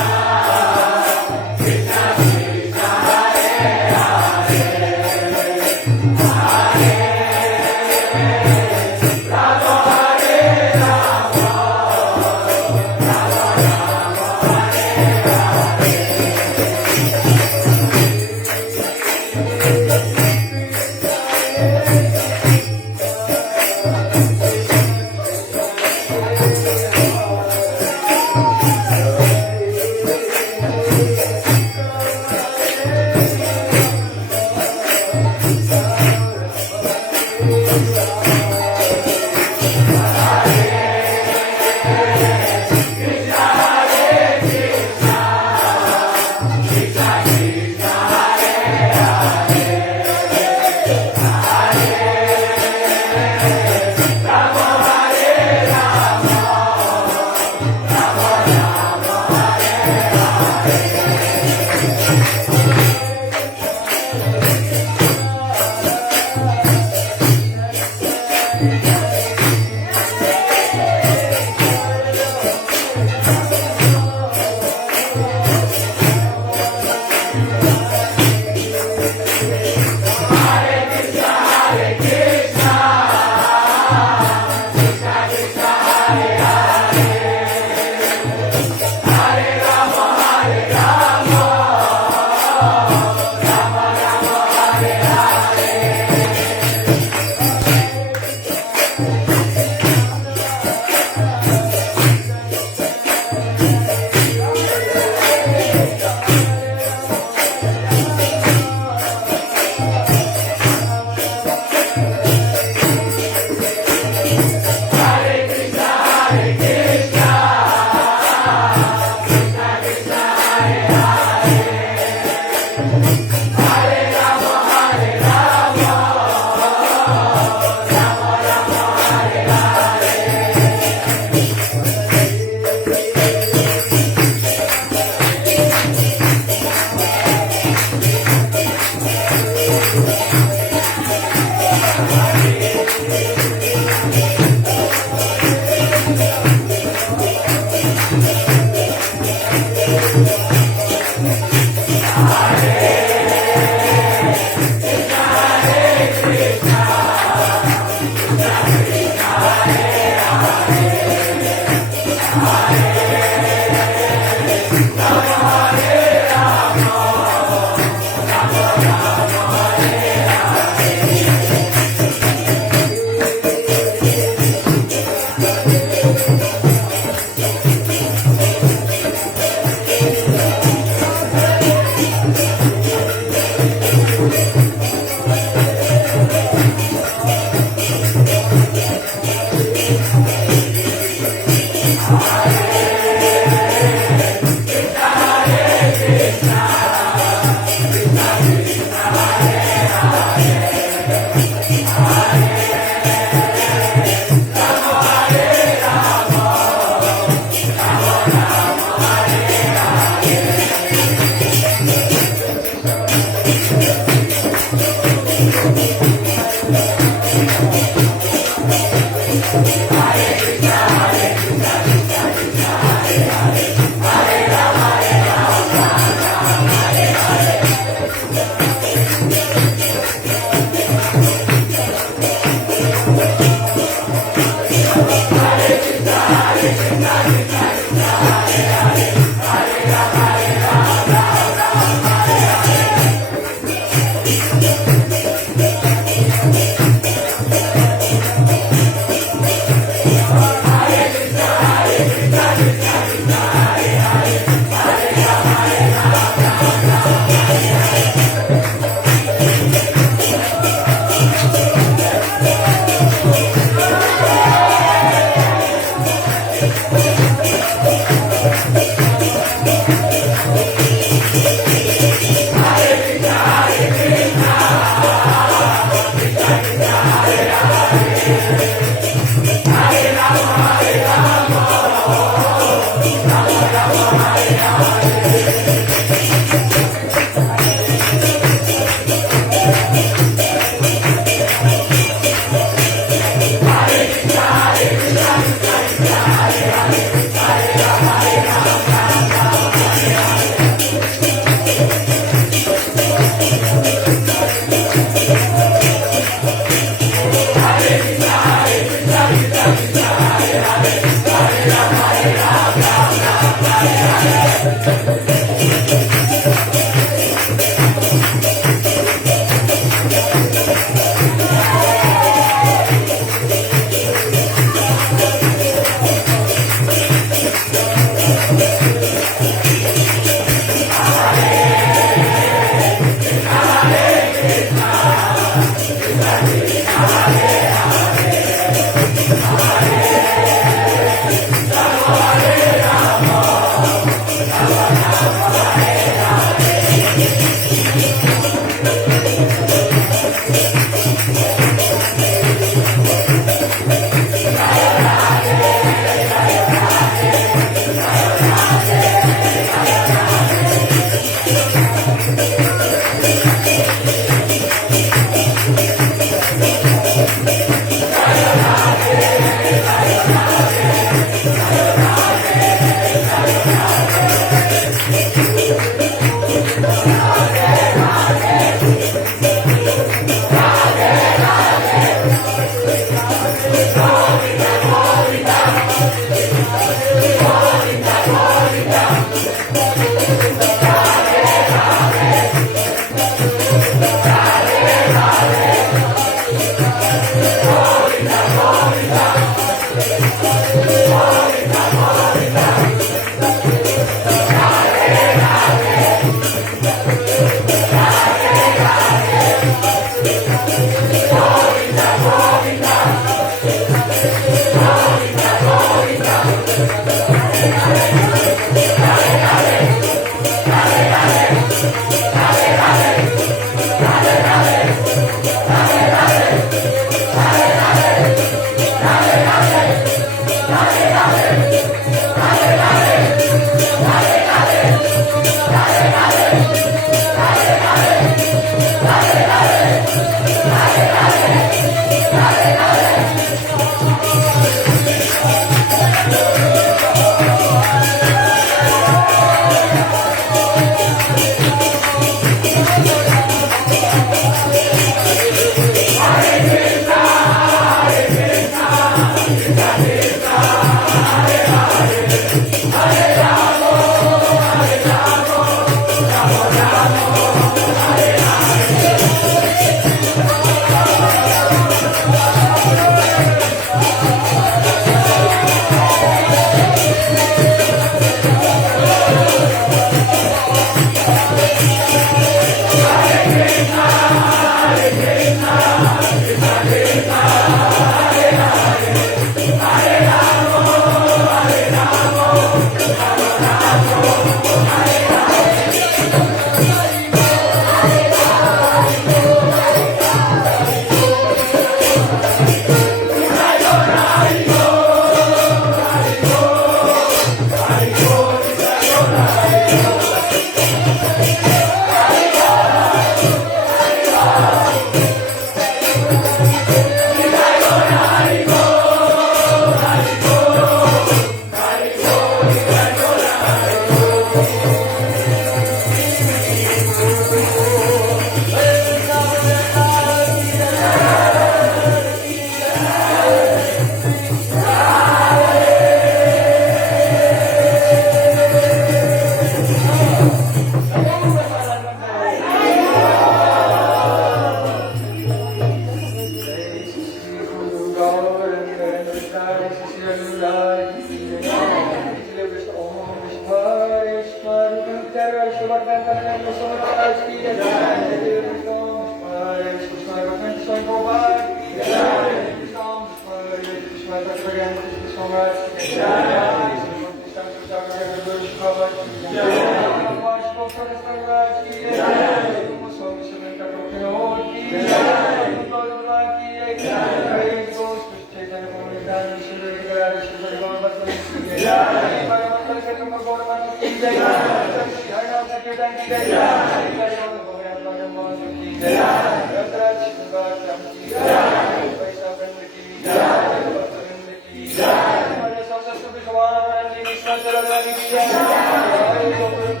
Jai